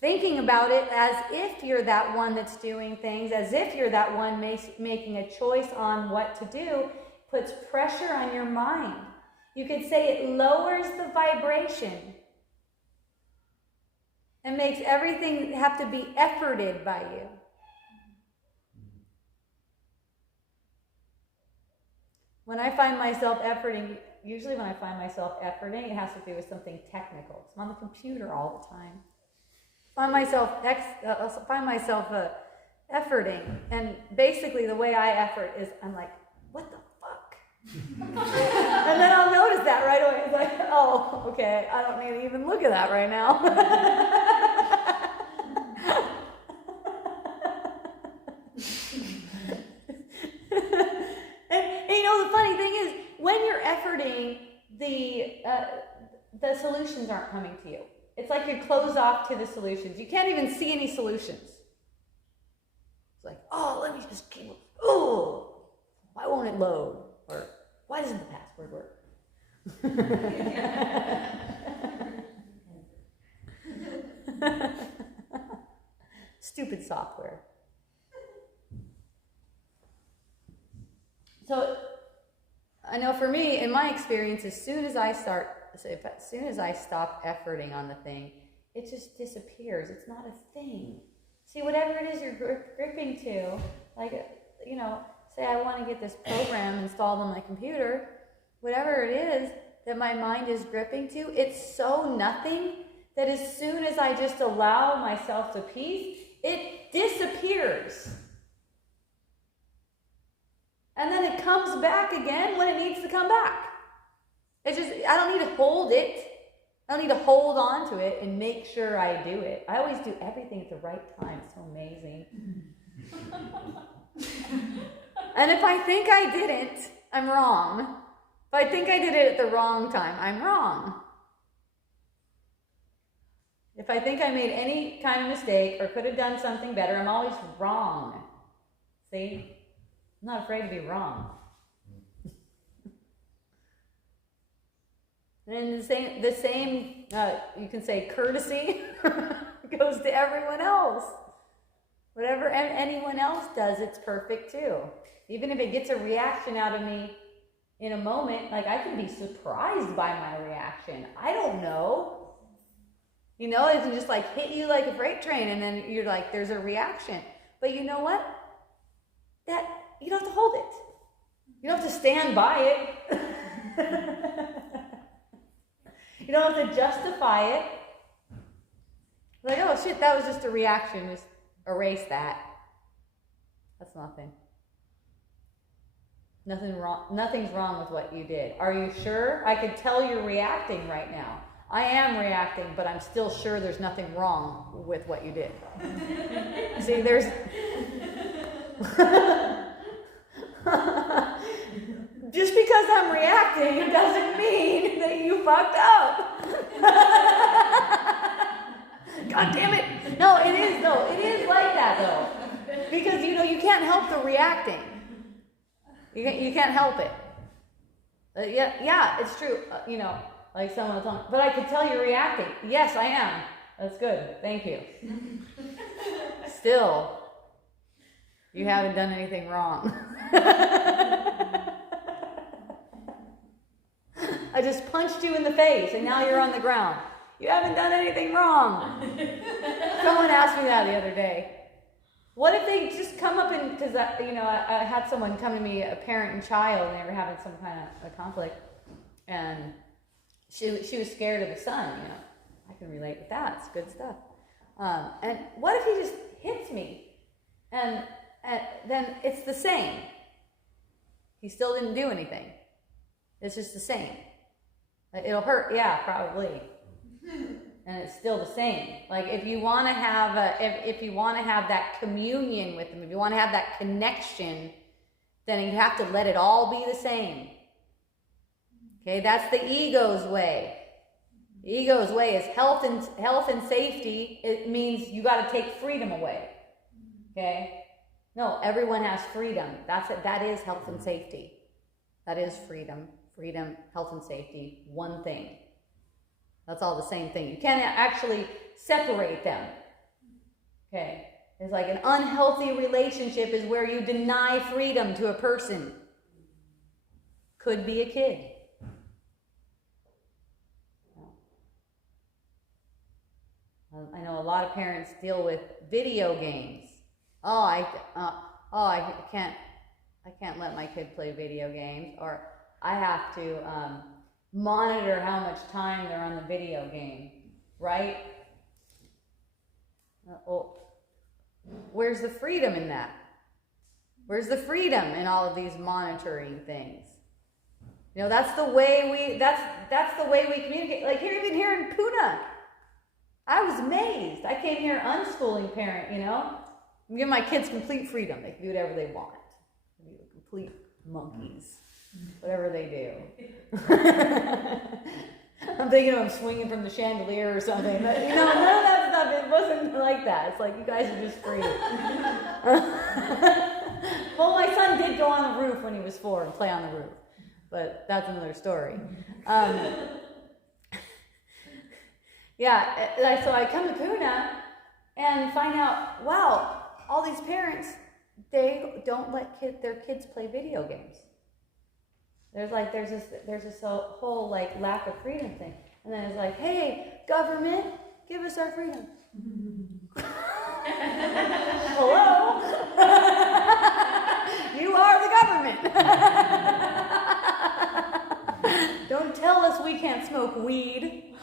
Thinking about it as if you're that one that's doing things, as if you're that one making a choice on what to do, puts pressure on your mind. You could say it lowers the vibration and makes everything have to be efforted by you. When I find myself efforting, usually when I find myself efforting, it has to do with something technical. I'm on the computer all the time. Find myself efforting, and basically the way I effort is I'm like, what the fuck? And then I'll notice that right away. It's like, oh, okay, I don't need to even look at that right now. and you know, the funny thing is, when you're efforting, the solutions aren't coming to you. It's like you're closed off to the solutions. You can't even see any solutions. It's like, oh, let me just keep, oh, why won't it load? Or why doesn't the password work? Stupid software. So I know for me, in my experience, as soon as I stop efforting on the thing, it just disappears. It's not a thing. See, whatever it is you're gripping to, like, you know, say I want to get this program installed on my computer, whatever it is that my mind is gripping to, it's so nothing that as soon as I just allow myself to peace, it disappears. And then it comes back again when it needs to come back. It's just, I don't need to hold it. I don't need to hold on to it and make sure I do it. I always do everything at the right time. It's so amazing. And if I think I didn't, I'm wrong. If I think I did it at the wrong time, I'm wrong. If I think I made any kind of mistake or could have done something better, I'm always wrong. See? I'm not afraid to be wrong. And the same, you can say courtesy goes to everyone else. Whatever anyone else does, it's perfect too. Even if it gets a reaction out of me in a moment, like I can be surprised by my reaction. I don't know. You know, it can just like hit you like a freight train and then you're like, there's a reaction. But you know what? That you don't have to hold it. You don't have to stand by it. You don't have to justify it. Like, oh shit, that was just a reaction. Just erase that. That's nothing. Nothing's wrong with what you did. Are you sure? I could tell you're reacting right now. I am reacting, but I'm still sure there's nothing wrong with what you did. See, there's... Just because I'm reacting, it doesn't mean that you fucked up. God damn it. No, it is though. It is like that though. Because, you know, you can't help the reacting. You can't help it. Yeah, it's true. You know, like someone will tell me, but I can tell you're reacting. Yes, I am. That's good. Thank you. Still, you haven't done anything wrong. I just punched you in the face and now you're on the ground. You haven't done anything wrong. Someone asked me that the other day. What if they just come up and, because I had someone come to me, a parent and child, and they were having some kind of a conflict, and she was scared of the son. I can relate with that. It's good stuff. And what if he just hits me, and then it's the same. He still didn't do anything. It's just the same. It'll hurt, yeah, probably. And it's still the same. Like if you want to have if you want to have that communion with them, if you want to have that connection, then you have to let it all be the same. Okay, that's the ego's way. The ego's way is health and safety. It means you got to take freedom away. Okay? No, everyone has freedom. That is health and safety. That is freedom. Freedom, health and safety, one thing. That's all the same thing. You can't actually separate them. Okay? It's like an unhealthy relationship is where you deny freedom to a person. Could be a kid. I know a lot of parents deal with video games. I can't let my kid play video games, or I have to monitor how much time they're on the video game, right? Where's the freedom in that? Where's the freedom in all of these monitoring things? That's the way we communicate. Like even here in Pune, I was amazed. I came here unschooling parent, I'm giving my kids complete freedom. They can do whatever they want. They're complete monkeys. Whatever they do. I'm thinking of them swinging from the chandelier or something. But, none of that stuff, it wasn't like that. It's like, you guys are just free. Well, my son did go on the roof when he was 4 and play on the roof. But that's another story. So I come to Pune and find out, wow, all these parents, they don't let their kids play video games. There's this whole like lack of freedom thing. And then it's like, hey, government, give us our freedom. Hello? You are the government. Don't tell us we can't smoke weed.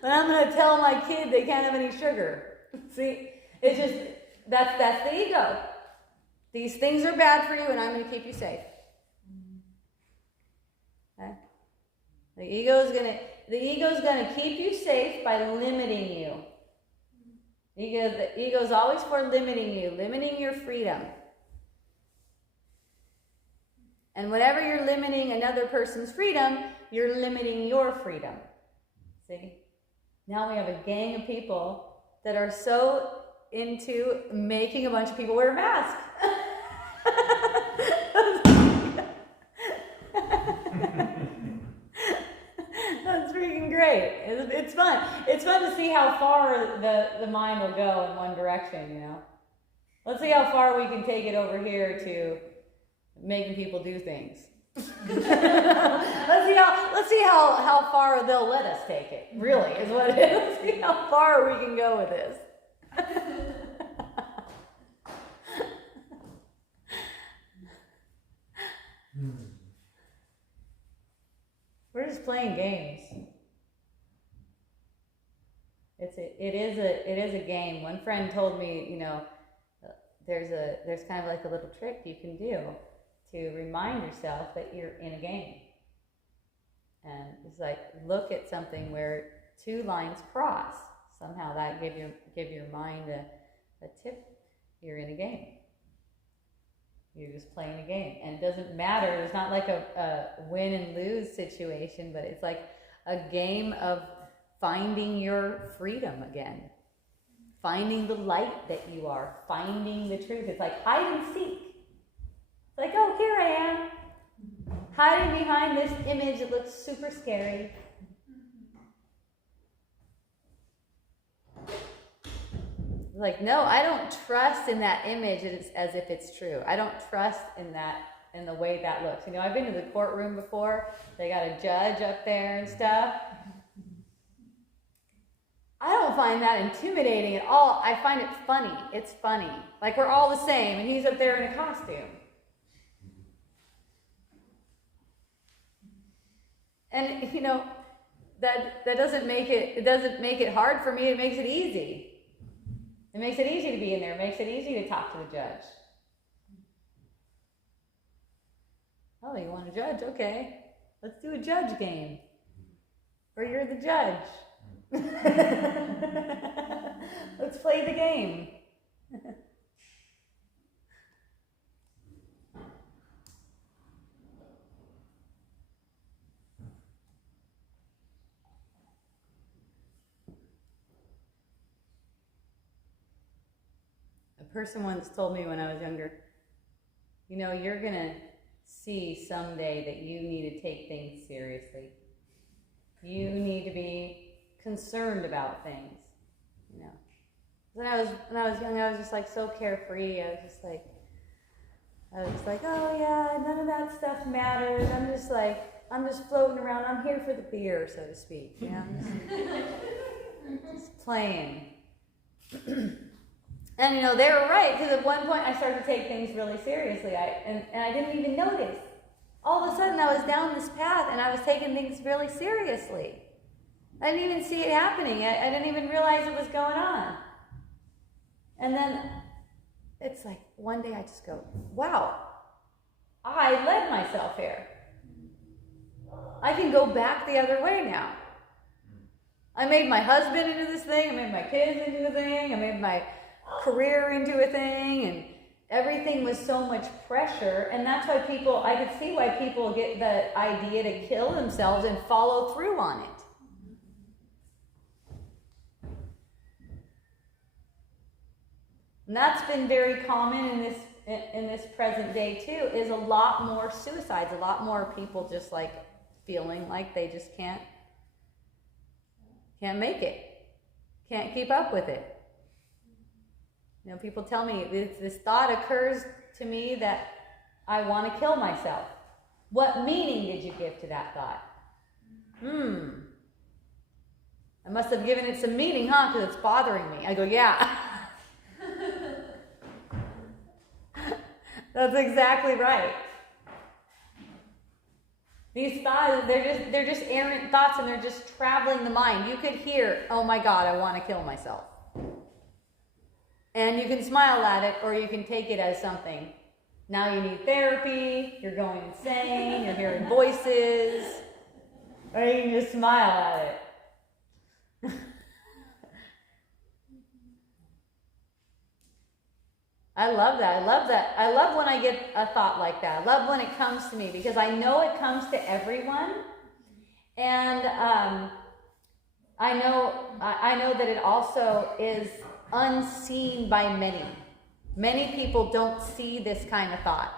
But I'm going to tell my kid they can't have any sugar. See? It's just, that's the ego. These things are bad for you, and I'm going to keep you safe. Okay? The ego's gonna keep you safe by limiting you. The ego's always for limiting you, limiting your freedom. And whenever you're limiting another person's freedom, you're limiting your freedom. See? Now we have a gang of people that are so into making a bunch of people wear masks. That's freaking great. It's fun. It's fun to see how far the mind will go in one direction, Let's see how far we can take it over here to making people do things. Let's see how far they'll let us take it. Really, is what it is. Let's see how far we can go with this. We're just playing games. It is a game. One friend told me, there's kind of like a little trick you can do to remind yourself that you're in a game. And it's like, look at something where two lines cross. Somehow that give your mind a tip. You're in a game. You're just playing a game. And it doesn't matter. It's not like a win and lose situation, but it's like a game of finding your freedom again. Finding the light that you are. Finding the truth. It's like hide and seek. It's like, oh, here I am. Hiding behind this image that looks super scary. Like, no, I don't trust in that image as if it's true. I don't trust in the way that looks. I've been to the courtroom before. They got a judge up there and stuff. I don't find that intimidating at all. I find it funny. It's funny. Like we're all the same, and he's up there in a costume. And you know, that doesn't make it hard for me. It makes it easy. It makes it easy to be in there. It makes it easy to talk to the judge. Oh, you want to judge? Okay. Let's do a judge game. Or you're the judge. Let's play the game. A person once told me when I was younger, you know, you're going to see someday that you need to take things seriously. You need to be concerned about things, you know. When I was young, I was just like so carefree. I was just like, oh yeah, none of that stuff matters. I'm just floating around. I'm here for the beer, so to speak. You know, just playing. And you know, they were right, because at one point I started to take things really seriously. And I didn't even notice. All of a sudden I was down this path and I was taking things really seriously. I didn't even see it happening. I didn't even realize it was going on. And then it's like one day I just go, wow, I led myself here. I can go back the other way now. I made my husband into this thing. I made my kids into the thing. I made my career into a thing. And everything was so much pressure. And that's why I could see why people get the idea to kill themselves and follow through on it. And that's been very common in this present day too, is a lot more suicides, a lot more people just like feeling like they just can't make it, can't keep up with it. You know, people tell me this thought occurs to me that I want to kill myself. What meaning did you give to that thought? I must have given it some meaning, huh? Because it's bothering me. I go, yeah. That's exactly right. These thoughts, they're just errant thoughts, and they're just traveling the mind. You could hear, oh my God, I want to kill myself. And you can smile at it, or you can take it as something. Now you need therapy, you're going insane, you're hearing voices, or you can just smile at it. I love that. I love when I get a thought like that. I love when it comes to me, because I know it comes to everyone. And I know that it also is unseen by many. Many people don't see this kind of thought.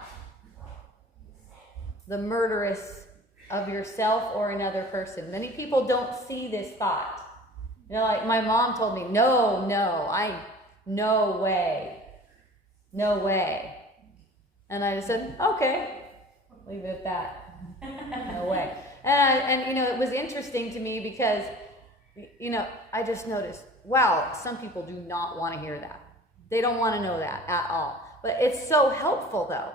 The murderous of yourself or another person. Many people don't see this thought. You know, like my mom told me, no way. No way. And I just said, okay, leave it at that. No way. And you know, it was interesting to me because, you know, I just noticed, wow, some people do not want to hear that. They don't want to know that at all. But it's so helpful, though.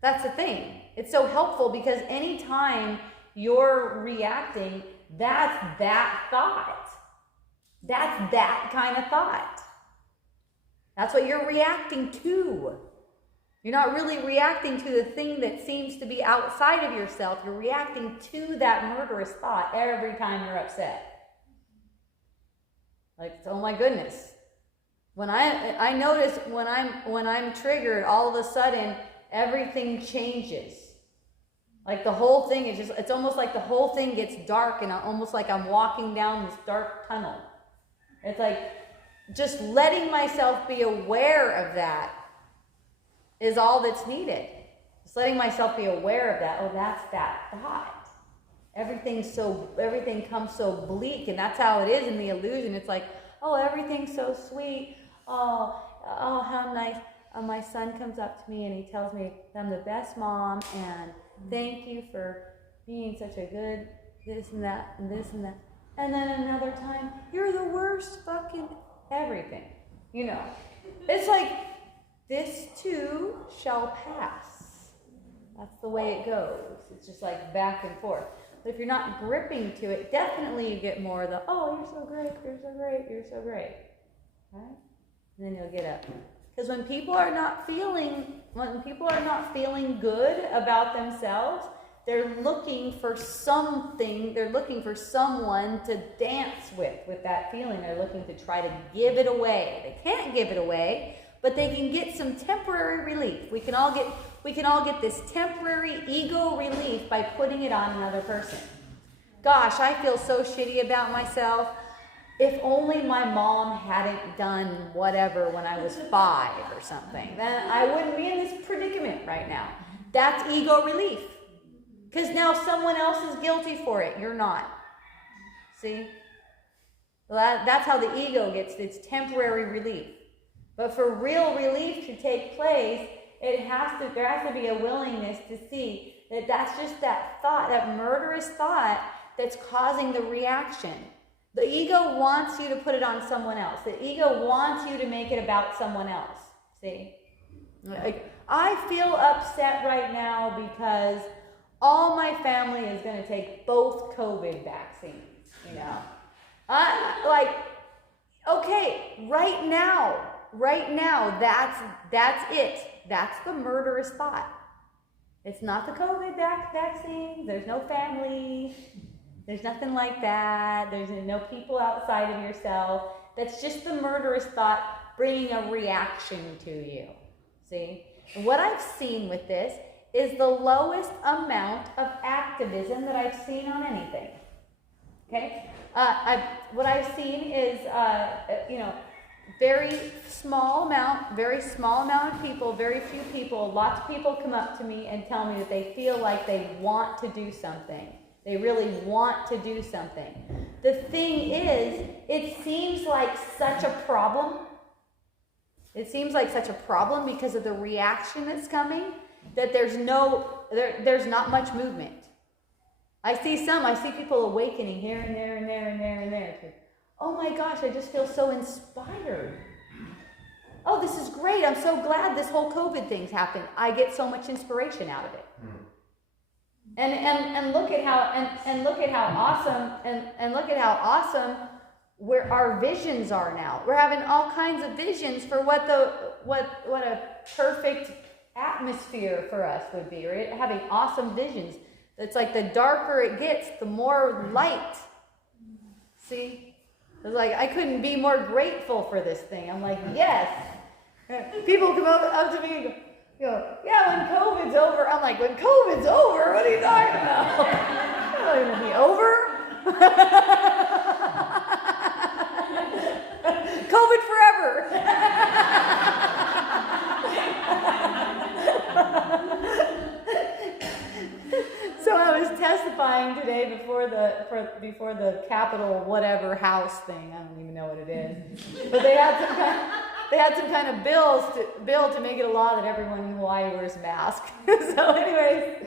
That's the thing. It's so helpful because anytime you're reacting, that's that thought. That's that kind of thought. That's what you're reacting to. You're not really reacting to the thing that seems to be outside of yourself. You're reacting to that murderous thought every time you're upset. Like, oh my goodness. When I notice when I'm triggered, all of a sudden everything changes. Like the whole thing it's almost like the whole thing gets dark, and almost like I'm walking down this dark tunnel. It's like just letting myself be aware of that is all that's needed. Just letting myself be aware of that. Oh, that's that thought. Everything comes so bleak, and that's how it is in the illusion. It's like, oh, everything's so sweet. Oh, how nice. My son comes up to me and he tells me I'm the best mom, and thank you for being such a good this and that and this and that. And then another time, you're the worst fucking everything. You know, it's like, this too shall pass. That's the way it goes. It's just like back and forth. But if you're not gripping to it, definitely you get more of the, oh, you're so great, you're so great, you're so great. Right? And then you'll get up. Because when people are not feeling good about themselves, they're looking for something, they're looking for someone to dance with that feeling. They're looking to try to give it away. They can't give it away, but they can get some temporary relief. We can all get this temporary ego relief by putting it on another person. Gosh, I feel so shitty about myself. If only my mom hadn't done whatever when I was 5 or something, then I wouldn't be in this predicament right now. That's ego relief. Because now someone else is guilty for it. You're not. See? Well, that's how the ego gets its temporary relief. But for real relief to take place, there has to be a willingness to see that that's just that thought, that murderous thought that's causing the reaction. The ego wants you to put it on someone else. The ego wants you to make it about someone else. See? Like, I feel upset right now because all my family is going to take both COVID vaccines, you know. Okay, right now, that's it. That's the murderous thought. It's not the COVID vaccine. There's no family. There's nothing like that. There's no people outside of yourself. That's just the murderous thought bringing a reaction to you. See? And what I've seen with this is the lowest amount of activism that I've seen on anything. Okay? What I've seen is, very small amount of people, very few people, lots of people come up to me and tell me that they feel like they want to do something. They really want to do something. The thing is, it seems like such a problem. It seems like such a problem because of the reaction that's coming that there's not much movement. I see people awakening here and there and there and there and there. Oh my gosh, I just feel so inspired. Oh, this is great. I'm so glad this whole COVID thing's happened. I get so much inspiration out of it. And look at how awesome where our visions are now. We're having all kinds of visions for what a perfect atmosphere for us would be. We're having awesome visions. It's like the darker it gets, the more light. See? It's like I couldn't be more grateful for this thing. I'm like, yes. People come up to me and go, yeah, when COVID's over. I'm like, when COVID's over? What are you talking about? It's not going to be over. COVID forever. So I was testifying today before the Capitol whatever House thing. I don't even know what it is, but they had some kind of bill to make it a law that everyone in Hawaii wears a mask. So anyways,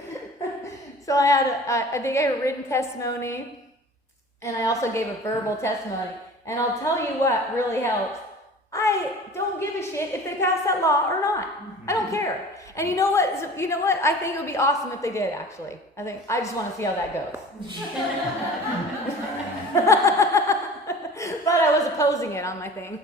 so I think I had a written testimony, and I also gave a verbal testimony. And I'll tell you what really helps. I don't give a shit if they pass that law or not. I don't care. And you know what? I think it would be awesome if they did, actually. I just want to see how that goes. But I was opposing it on my thing.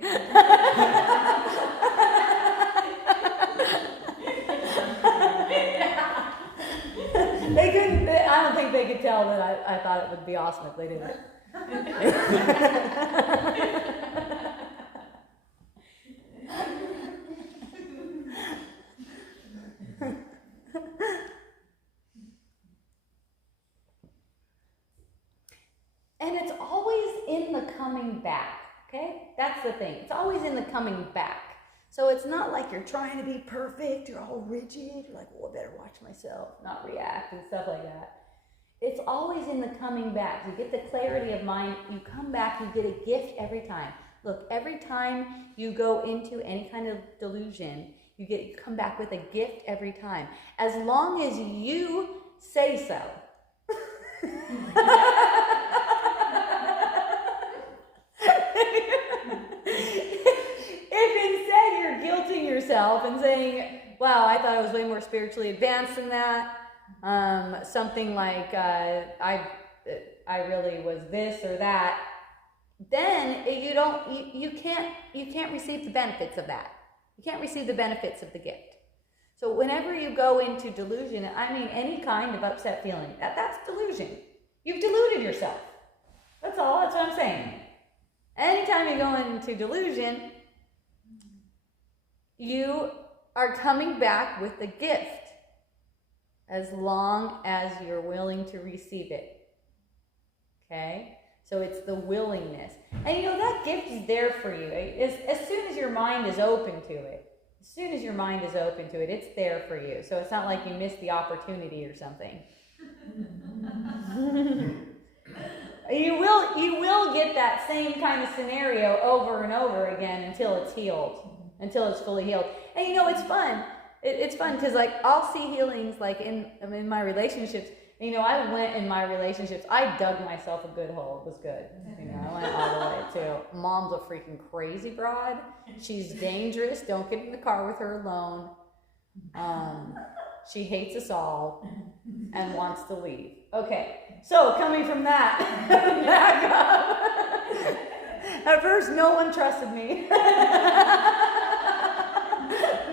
I don't think they could tell that I thought it would be awesome if they did it. And it's always in the coming back, okay? That's the thing. It's always in the coming back. So it's not like you're trying to be perfect, you're all rigid, you're like, I better watch myself, not react and stuff like that. It's always in the coming back. You get the clarity of mind, you come back, you get a gift every time. Look, every time you go into any kind of delusion, you come back with a gift every time. As long as you say so. guilting yourself and saying, wow, I thought I was way more spiritually advanced than that. Something like, I really was this or that. Then you can't receive the benefits of that. You can't receive the benefits of the gift. So whenever you go into delusion, I mean any kind of upset feeling, that's delusion. You've deluded yourself. That's all. That's what I'm saying. Anytime you go into delusion, you are coming back with the gift as long as you're willing to receive it. Okay? So it's the willingness. And that gift is there for you. As soon as your mind is open to it, it's there for you. So it's not like you missed the opportunity or something. You will get that same kind of scenario over and over again until it's healed, until it's fully healed. And it's fun. It's fun because I'll see healings in my relationships. I went in my relationships. I dug myself a good hole. It was good. I went all the way to mom's a freaking crazy broad. She's dangerous. Don't get in the car with her alone. She hates us all and wants to leave. Okay, so coming from that, back up. At first, no one trusted me.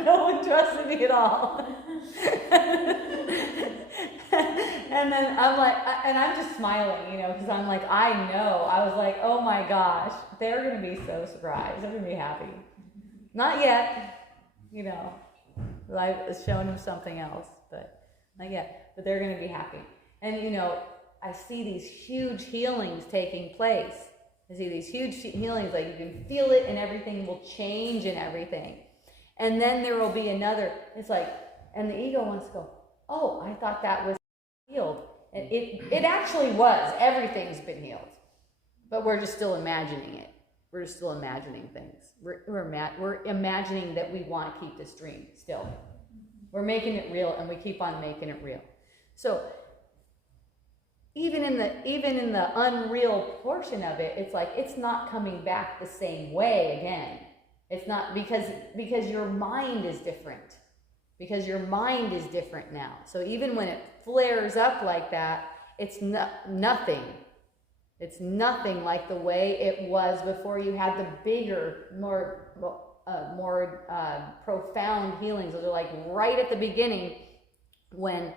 No one trusted me at all. And then I'm like, and I'm just smiling, because I'm like, I know. I was like, oh my gosh, they're going to be so surprised. They're going to be happy. Not yet, I've shown them something else, but not yet. But they're going to be happy. And, I see these huge healings taking place. I see these huge healings, like you can feel it and everything will change and everything. And then there will be another, it's like, and the ego wants to go, oh, I thought that was healed. And it actually was. Everything's been healed. But we're just still imagining it. We're just still imagining things. We're imagining that we want to keep this dream still. We're making it real, and we keep on making it real. So even in the unreal portion of it, it's like it's not coming back the same way again. It's not because your mind is different. Because your mind is different now. So even when it flares up like that, it's nothing. It's nothing like the way it was before you had the bigger, more profound healings. Those are like right at the beginning when,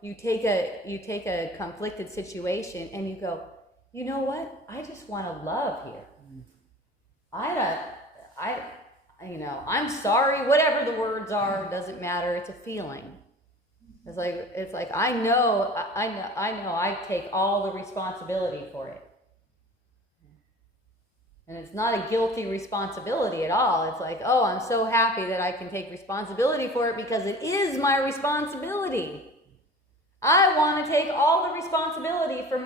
you take a conflicted situation and you go, you know what? I just want to love here. I'm sorry, whatever the words are, doesn't matter. It's a feeling. It's like I know I take all the responsibility for it. And it's not a guilty responsibility at all. It's like, oh, I'm so happy that I can take responsibility for it because it is my responsibility. I want to take all the responsibility for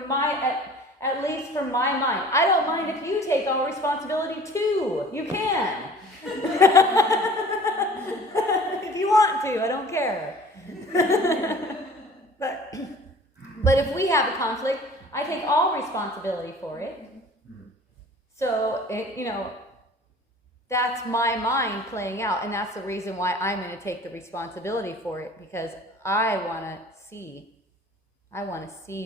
at least for my mind. I don't mind if you take all responsibility too. You can. If you want to, I don't care. But if we have a conflict, I take all responsibility for it. So, that's my mind playing out, and that's the reason why I'm going to take the responsibility for it, because I want to see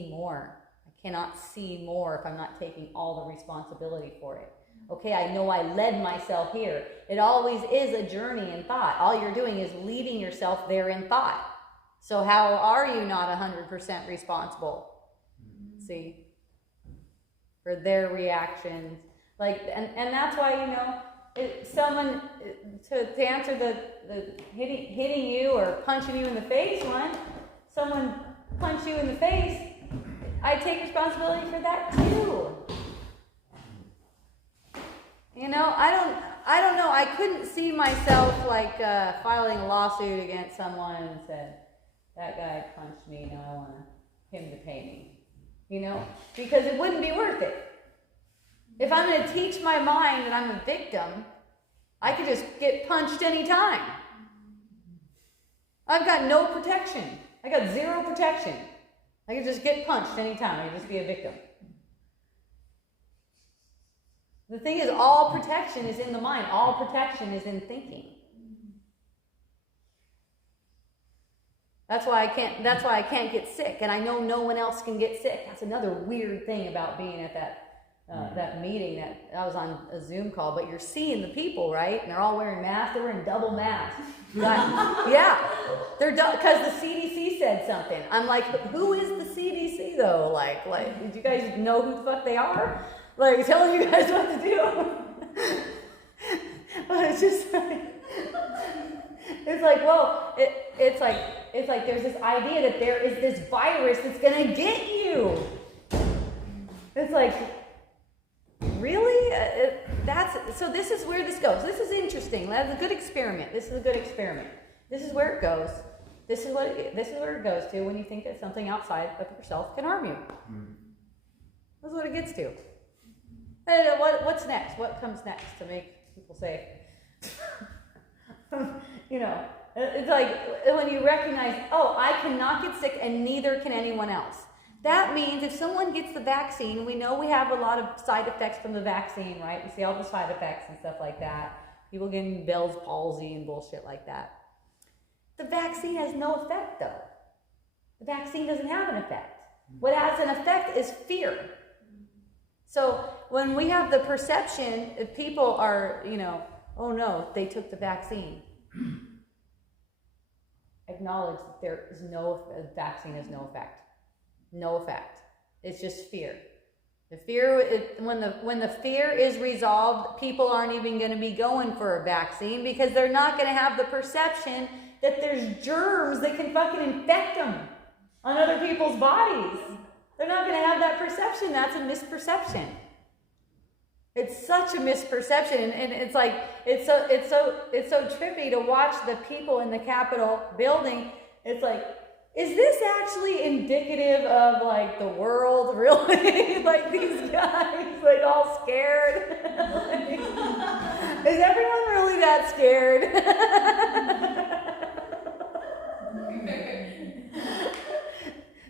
more. I cannot see more if I'm not taking all the responsibility for it. Okay, I know I led myself here. It always is a journey in thought. All you're doing is leading yourself there in thought. So how are you not 100% responsible? See? For their reactions. And that's why, someone, to answer the hitting you or punching you in the face one, someone punched you in the face, I take responsibility for that too. I don't know. I couldn't see myself filing a lawsuit against someone and said, that guy punched me, now I want him to pay me. Because it wouldn't be worth it. If I'm going to teach my mind that I'm a victim, I could just get punched anytime. I've got no protection. I got zero protection. I could just get punched anytime. I could just be a victim. The thing is, all protection is in the mind. All protection is in thinking. That's why I can't get sick, and I know no one else can get sick. That's another weird thing about being at that meeting that I was on a Zoom call. But you're seeing the people, right? And they're all wearing masks. They're wearing double masks. Yeah, they're because the CDC said something. I'm like, who is the CDC though? Like, did you guys know who the fuck they are? Like, telling you guys what to do. But it's just like, it's like, well, it's like there's this idea that there is this virus that's gonna get you. It's like, really? So this is where this goes. This is interesting. That's a good experiment. This is a good experiment. This is where it goes. This is where it goes to when you think that something outside of yourself can harm you. That's what it gets to. And what's next? What comes next to make people say, it's like when you recognize, oh, I cannot get sick and neither can anyone else. That means if someone gets the vaccine, we know we have a lot of side effects from the vaccine, right? We see all the side effects and stuff like that. People getting Bell's palsy and bullshit like that. The vaccine has no effect, though. The vaccine doesn't have an effect. What has an effect is fear. So when we have the perception, if people are, oh no, they took the vaccine. Acknowledge that the vaccine has no effect. No effect. It's just fear. The fear, when the fear is resolved, people aren't even going to be going for a vaccine because they're not going to have the perception that there's germs that can fucking infect them on other people's bodies. They're not going to have that perception. That's a misperception. It's such a misperception, and it's like it's so trippy to watch the people in the Capitol building. It's like, is this actually indicative of like the world, really? Like these guys, like all scared. Like, is everyone really that scared?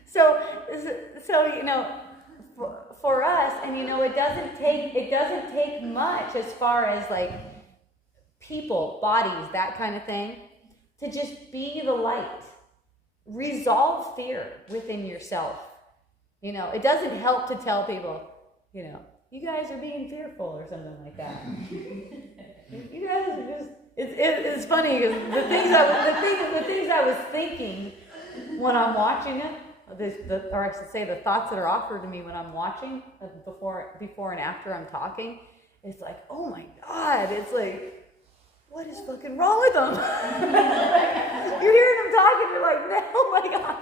So for us, and it doesn't take much as far as like people, bodies, that kind of thing, to just be the light. Resolve fear within yourself. It doesn't help to tell people, you guys are being fearful or something like that. You guys are just. It's funny because the things I was thinking when I'm watching it, or I should say the thoughts that are offered to me when I'm watching before and after I'm talking, it's like, oh my God, it's like, what is fucking wrong with them? You're hearing them talking, you're like, oh my God.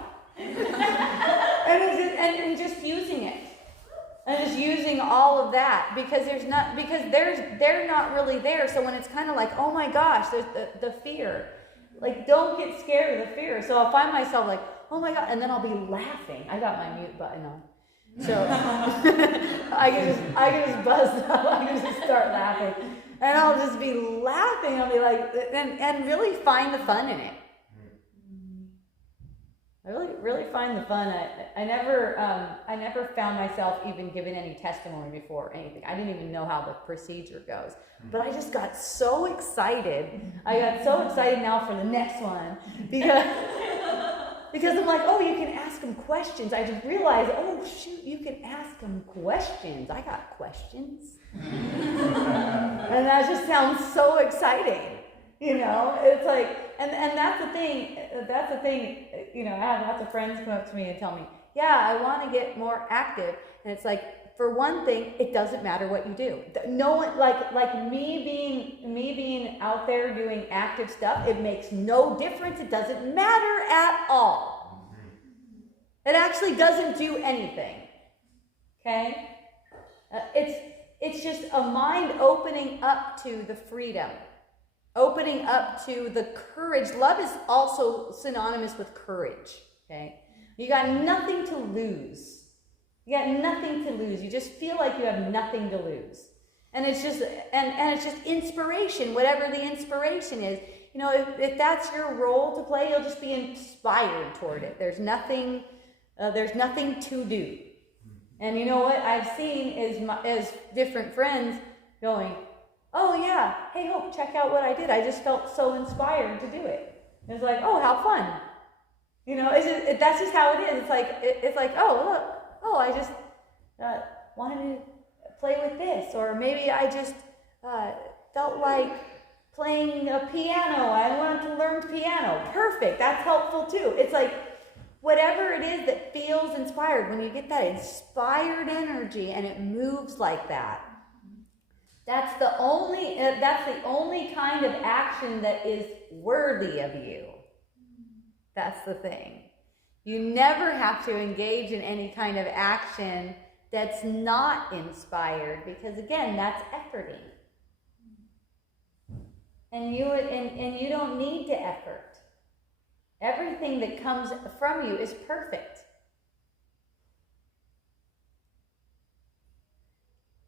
and just using it. And just using all of that because they're not really there. So when it's kind of like, oh my gosh, there's the fear. Like, don't get scared of the fear. So I'll find myself like, oh my God, and then I'll be laughing. I got my mute button on. So I can just buzz up, I can just start laughing. And I'll just be laughing. I'll be like, and really find the fun in it. I really find the fun. I never found myself even giving any testimony before anything. I didn't even know how the procedure goes. But I just got so excited. I got so excited now for the next one because I'm like, oh, you can ask them questions. I just realized, oh shoot, you can ask them questions. I got questions. And that just sounds so exciting. It's like, and that's the thing, I have lots of friends come up to me and tell me, yeah, I want to get more active. And it's like, for one thing, it doesn't matter what you do. No one, like me being out there doing active stuff, it makes no difference. It doesn't matter at all. It actually doesn't do anything. Okay? It's just a mind opening up to the freedom. Opening up to the courage. Love is also synonymous with courage. Okay? You got nothing to lose. You got nothing to lose. You just feel like you have nothing to lose. And it's just and it's just inspiration, whatever the inspiration is. If that's your role to play, you'll just be inspired toward it. There's nothing to do. And you know what I've seen is different friends going, oh yeah, hey Hope, check out what I did. I just felt so inspired to do it. It's like, oh, how fun. That's just how it is. It's like, oh, look, I just wanted to play with this. Or maybe I just felt like playing a piano. I wanted to learn piano. Perfect. That's helpful too. It's like, whatever it is that feels inspired, when you get that inspired energy and it moves like that, that's the only kind of action that is worthy of you. That's the thing. You never have to engage in any kind of action that's not inspired, because again, that's efforting. And you don't need to effort. Everything that comes from you is perfect.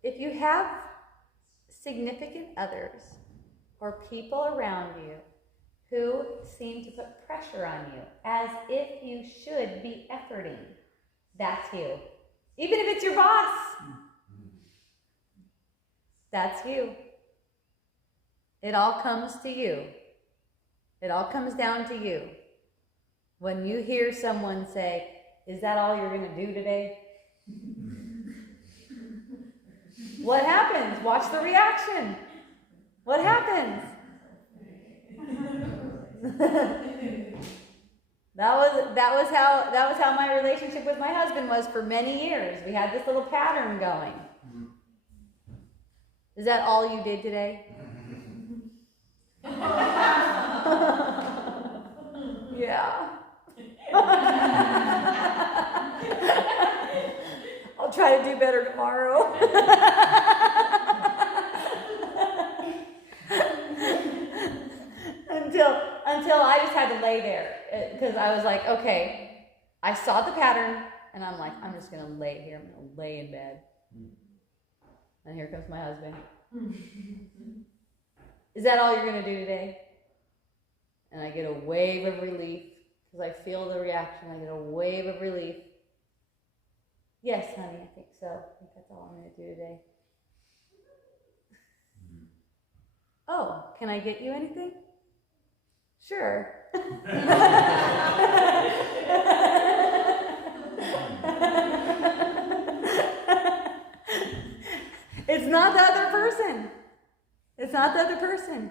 If you have significant others or people around you who seem to put pressure on you as if you should be efforting, that's you. Even if it's your boss, that's you. It all comes to you. It all comes down to you. When you hear someone say, is that all you're going to do today? What happens? Watch the reaction. What happens? That was how my relationship with my husband was for many years. We had this little pattern going. Is that all you did today? Yeah. I'll try to do better tomorrow. Until I just had to lay there, because I was like, okay, I saw the pattern, and I'm like, I'm just going to lay here. I'm going to lay in bed. And here comes my husband. Is that all you're going to do today? And I get a wave of relief, because I feel the reaction. I get a wave of relief. Yes, honey, I think so. I think that's all I'm going to do today. Oh, can I get you anything? Sure. It's not the other person. It's not the other person.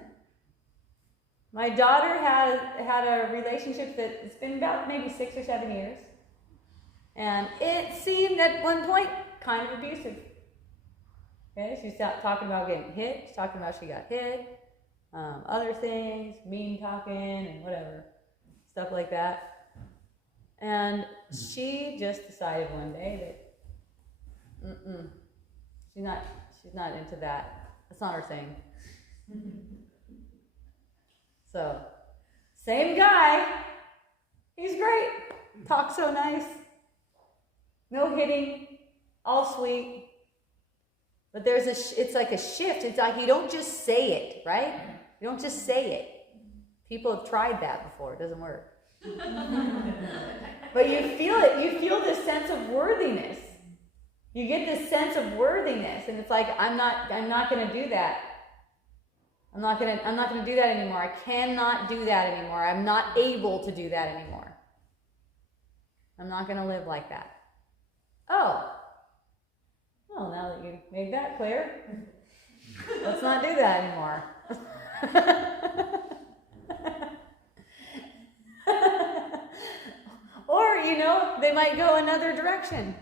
My daughter had a relationship that's been about maybe 6 or 7 years. And it seemed at one point kind of abusive. Okay, she's talking about getting hit. She's talking about she got hit. Other things, mean talking and whatever, stuff like that. And she just decided one day that she's not into that. That's not her thing. So, same guy. He's great. Talks so nice. No hitting. All sweet. But it's like a shift. It's like you don't just say it, right? You don't just say it. People have tried that before. It doesn't work. But you feel it. You feel this sense of worthiness. You get this sense of worthiness, and it's like, I'm not going to do that. I'm not going to do that anymore. I cannot do that anymore. I'm not able to do that anymore. I'm not going to live like that. Oh. Well, now that you made that clear, let's not do that anymore. Or, they might go another direction.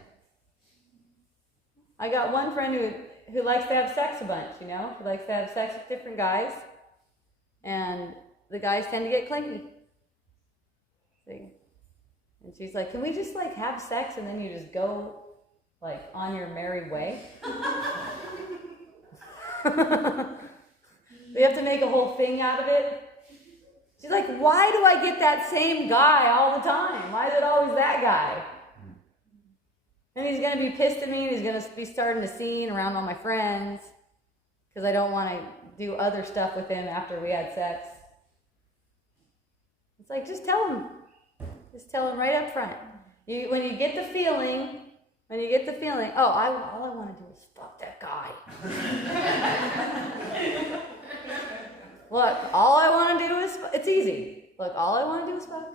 I got one friend who likes to have sex a bunch, Who likes to have sex with different guys. And the guys tend to get clingy. See? And she's like, can we just have sex and then you just go on your merry way? We have to make a whole thing out of it. She's like, why do I get that same guy all the time? Why is it always that guy? And he's going to be pissed at me, and he's going to be starting a scene around all my friends because I don't want to do other stuff with him after we had sex. It's like, just tell him. Just tell him right up front. When you get the feeling, all I want to do is fuck that guy. Look, all I want to do is, it's easy. Look, all I want to do is fuck.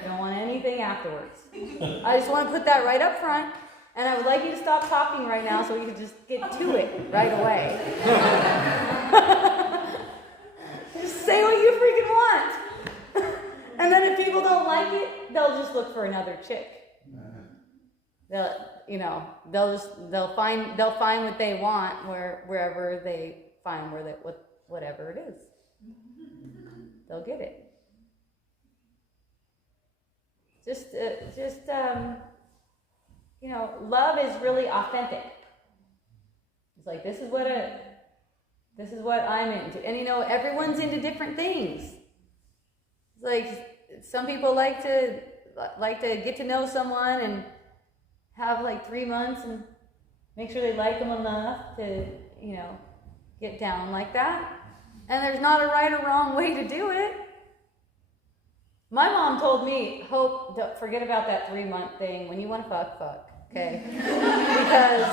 I don't want anything afterwards. I just want to put that right up front, and I would like you to stop talking right now so we can just get to it right away. Just say what you freaking want. And then if people don't like it, they'll just look for another chick. They'll find what they want wherever they find whatever it is. They'll get it. Love is really authentic. It's like, this is what I'm into. And everyone's into different things. It's like, some people like to get to know someone and have like 3 months and make sure they like them enough to, get down like that. And there's not a right or wrong way to do it. My mom told me, Hope, don't forget about that 3-month thing. When you want to fuck, okay? Because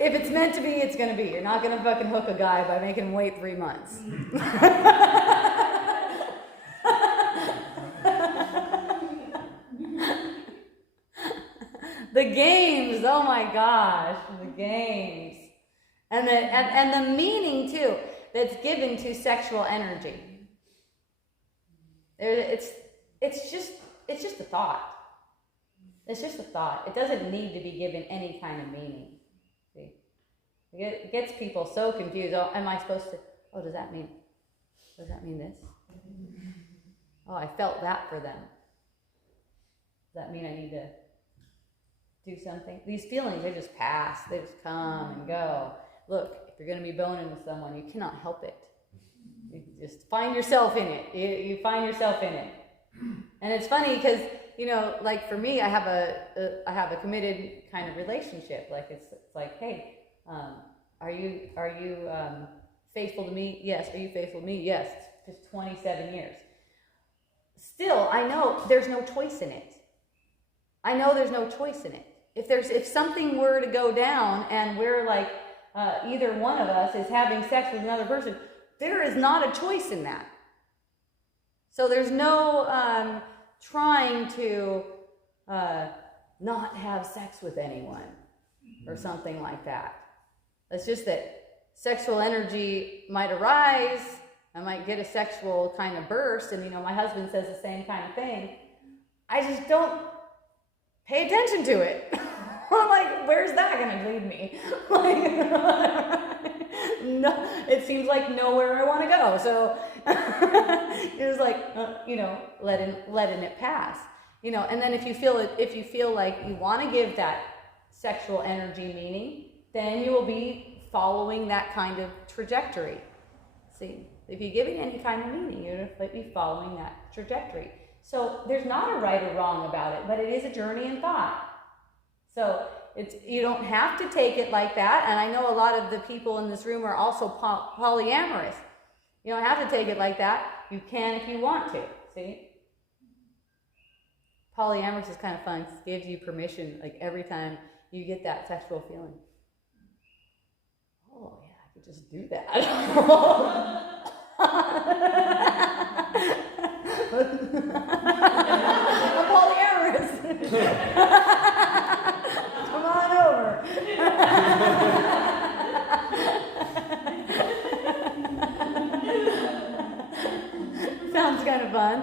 if it's meant to be, it's going to be. You're not going to fucking hook a guy by making him wait 3 months. The games, oh my gosh, the games. And the meaning, too, that's given to sexual energy. It's just a thought. It's just a thought. It doesn't need to be given any kind of meaning. See? It gets people so confused. Oh, am I supposed to? Oh, does that mean this? Oh, I felt that for them. Does that mean I need to do something? These feelings, they just pass. They just come and go. Look, if you're going to be boning with someone, you cannot help it. You just find yourself in it. You find yourself in it. And it's funny because, like for me, I have a committed kind of relationship. Like it's like, hey, are you faithful to me? Yes. Are you faithful to me? Yes. Just 27 years. Still, I know there's no choice in it. If something were to go down and we're like, either one of us is having sex with another person, there is not a choice in that. So there's no trying to not have sex with anyone or something like that. It's just that sexual energy might arise. I might get a sexual kind of burst, and my husband says the same kind of thing. I just don't pay attention to it. I'm like, where's that going to lead me? No, it seems like nowhere I want to go. So it's like, letting it pass. And then if you feel like you want to give that sexual energy meaning, then you will be following that kind of trajectory. See, if you give it any kind of meaning, you're going to be following that trajectory. So there's not a right or wrong about it, but it is a journey in thought. So you don't have to take it like that. And I know a lot of the people in this room are also polyamorous. You don't have to take it like that. You can if you want to. See? Polyamorous is kind of fun. It gives you permission, like every time you get that sexual feeling. Oh yeah, I could just do that. I'm polyamorous. Come on over. Sounds kind of fun.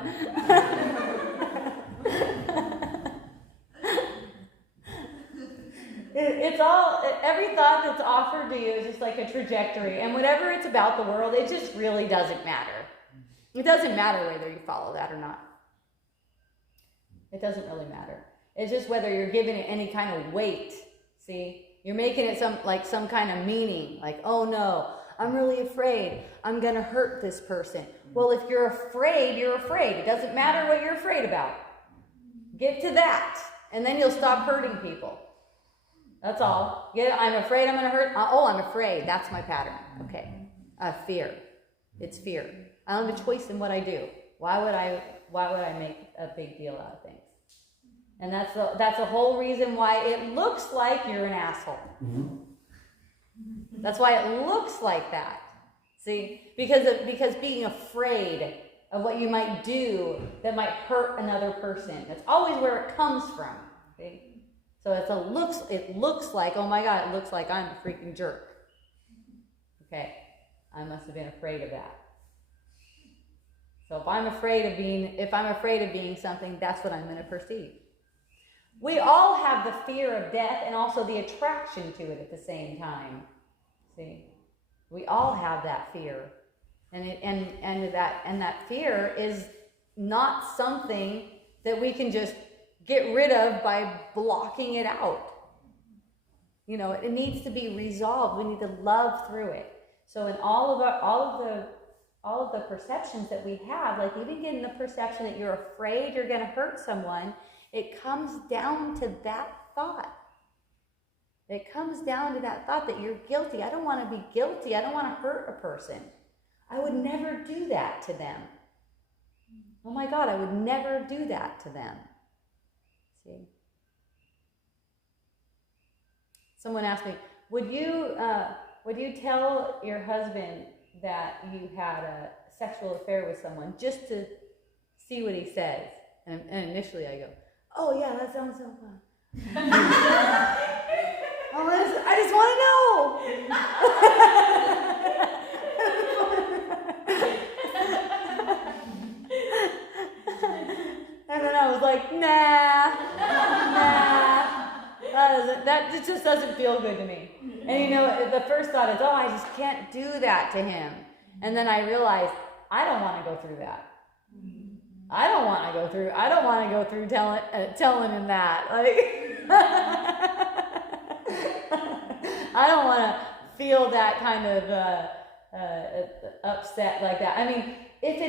It's all, every thought that's offered to you is just like a trajectory. And whatever it's about the world, it just really doesn't matter. It doesn't matter whether you follow that or not. It doesn't really matter. It's just whether you're giving it any kind of weight. See? You're making it some kind of meaning. Like, oh no, I'm really afraid. I'm going to hurt this person. Well, if you're afraid, you're afraid. It doesn't matter what you're afraid about. Get to that. And then you'll stop hurting people. That's all. I'm afraid I'm going to hurt. Oh, I'm afraid. That's my pattern. Okay. Fear. It's fear. I don't have a choice in what I do. Why would I make a big deal out of things? And that's the whole reason why it looks like you're an asshole. Mm-hmm. That's why it looks like that. See, because being afraid of what you might do that might hurt another person. That's always where it comes from. See? So it looks like, oh my God, it looks like I'm a freaking jerk. Okay, I must have been afraid of that. So if I'm afraid of being something, that's what I'm going to perceive. We all have the fear of death and also the attraction to it at the same time. See, we all have that fear, and that fear is not something that we can just get rid of by blocking it out. You know, it needs to be resolved. We need to love through it. So in all of the perceptions that we have, like even getting the perception that you're afraid you're going to hurt someone, it comes down to that thought. It comes down to that thought that you're guilty. I don't want to be guilty. I don't want to hurt a person. I would never do that to them. Oh my God, I would never do that to them. See? Someone asked me, would you tell your husband that you had a sexual affair with someone just to see what he says? And initially I go, oh yeah, that sounds so fun. I just want to know. And then I was like, nah. That just doesn't feel good to me. And you know, the first thought is, oh, I just can't do that to him. And then I realized, I don't want to go through that. I don't want to go through telling him that. Like, I don't want to feel that kind of upset like that. I mean, if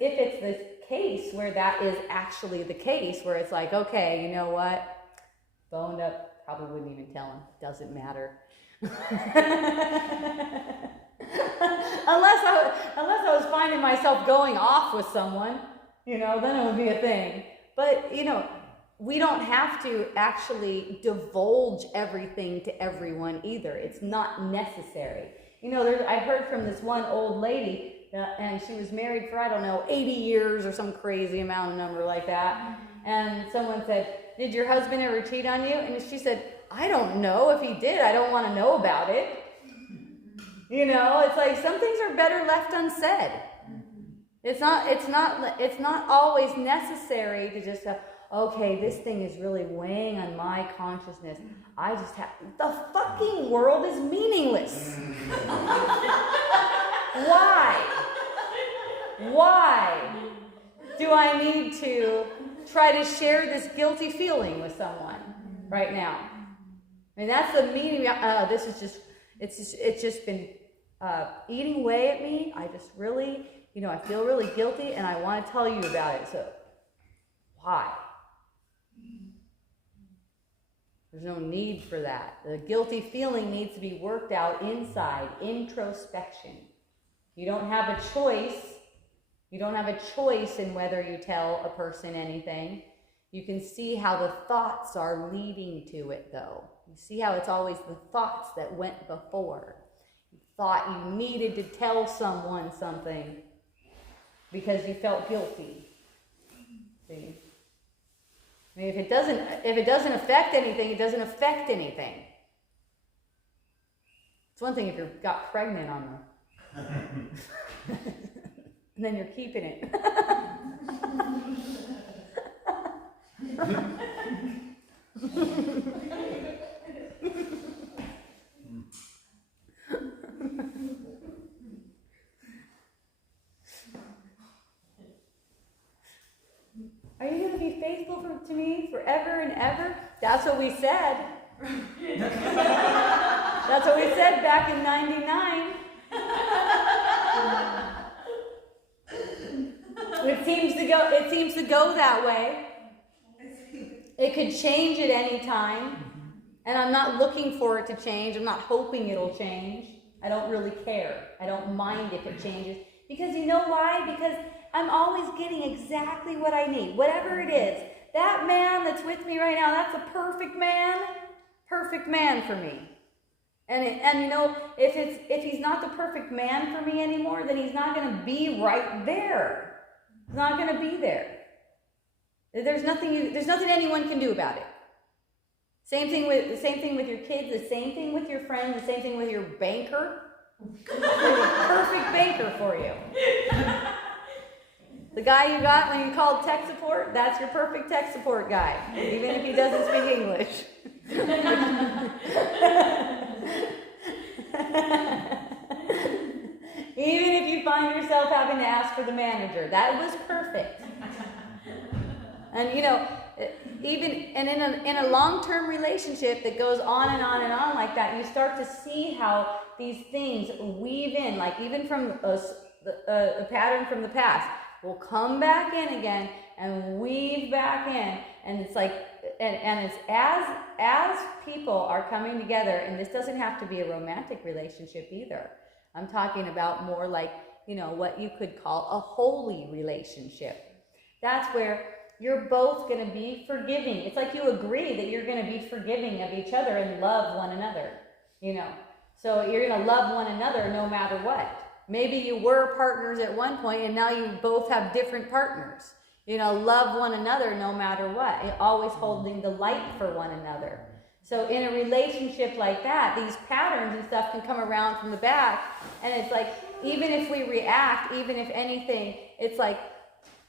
it's this case where that is actually the case, where it's like, okay, you know what, boned up, probably wouldn't even tell him. Doesn't matter. unless I was finding myself going off with someone, you know, then it would be a thing. But, you know, we don't have to actually divulge everything to everyone either. It's not necessary. You know, I heard from this one old lady, and she was married for, 80 years or some crazy amount of number like that. And someone said, did your husband ever cheat on you? And she said, I don't know. If he did, I don't want to know about it. You know, it's like some things are better left unsaid. It's not always necessary to just have, okay, this thing is really weighing on my consciousness. The fucking world is meaningless. Why do I need to try to share this guilty feeling with someone right now? I mean, that's the meaning. It's just been eating away at me. I just really, I feel really guilty, and I want to tell you about it. So, why? There's no need for that. The guilty feeling needs to be worked out inside, introspection. You don't have a choice. You don't have a choice in whether you tell a person anything. You can see how the thoughts are leading to it, though. You see how it's always the thoughts that went before. You thought you needed to tell someone something because you felt guilty. See? I mean, if it doesn't affect anything, it doesn't affect anything. It's one thing if you got pregnant on the and then you're keeping it. Are you going to be faithful to me forever and ever? That's what we said. That's what we said back in 99. It seems to go that way. It could change at any time. And I'm not looking for it to change. I'm not hoping it'll change. I don't really care. I don't mind if it changes. Because you know why? Because I'm always getting exactly what I need. Whatever it is. That man that's with me right now, that's a perfect man for me. And you know, if he's not the perfect man for me anymore, then he's not going to be right there. He's not going to be there. There's nothing anyone can do about it. Same thing with your kids, the same thing with your friends, the same thing with your banker. There's a perfect banker for you. The guy you got when you called tech support, that's your perfect tech support guy, even if he doesn't speak English. Even if you find yourself having to ask for the manager, that was perfect. And you know, even in a long-term relationship that goes on and on and on like that, you start to see how these things weave in, like even from a pattern from the past will come back in again and weave back in, and it's like, and it's as people are coming together, and this doesn't have to be a romantic relationship either. I'm talking about more like, you know, what you could call a holy relationship. That's where you're both going to be forgiving. It's like you agree that you're going to be forgiving of each other and love one another, you know. So you're going to love one another no matter what. Maybe you were partners at one point and now you both have different partners. You know, love one another no matter what. Always holding the light for one another. So in a relationship like that, these patterns and stuff can come around from the back. And it's like, even if we react, even if anything, it's like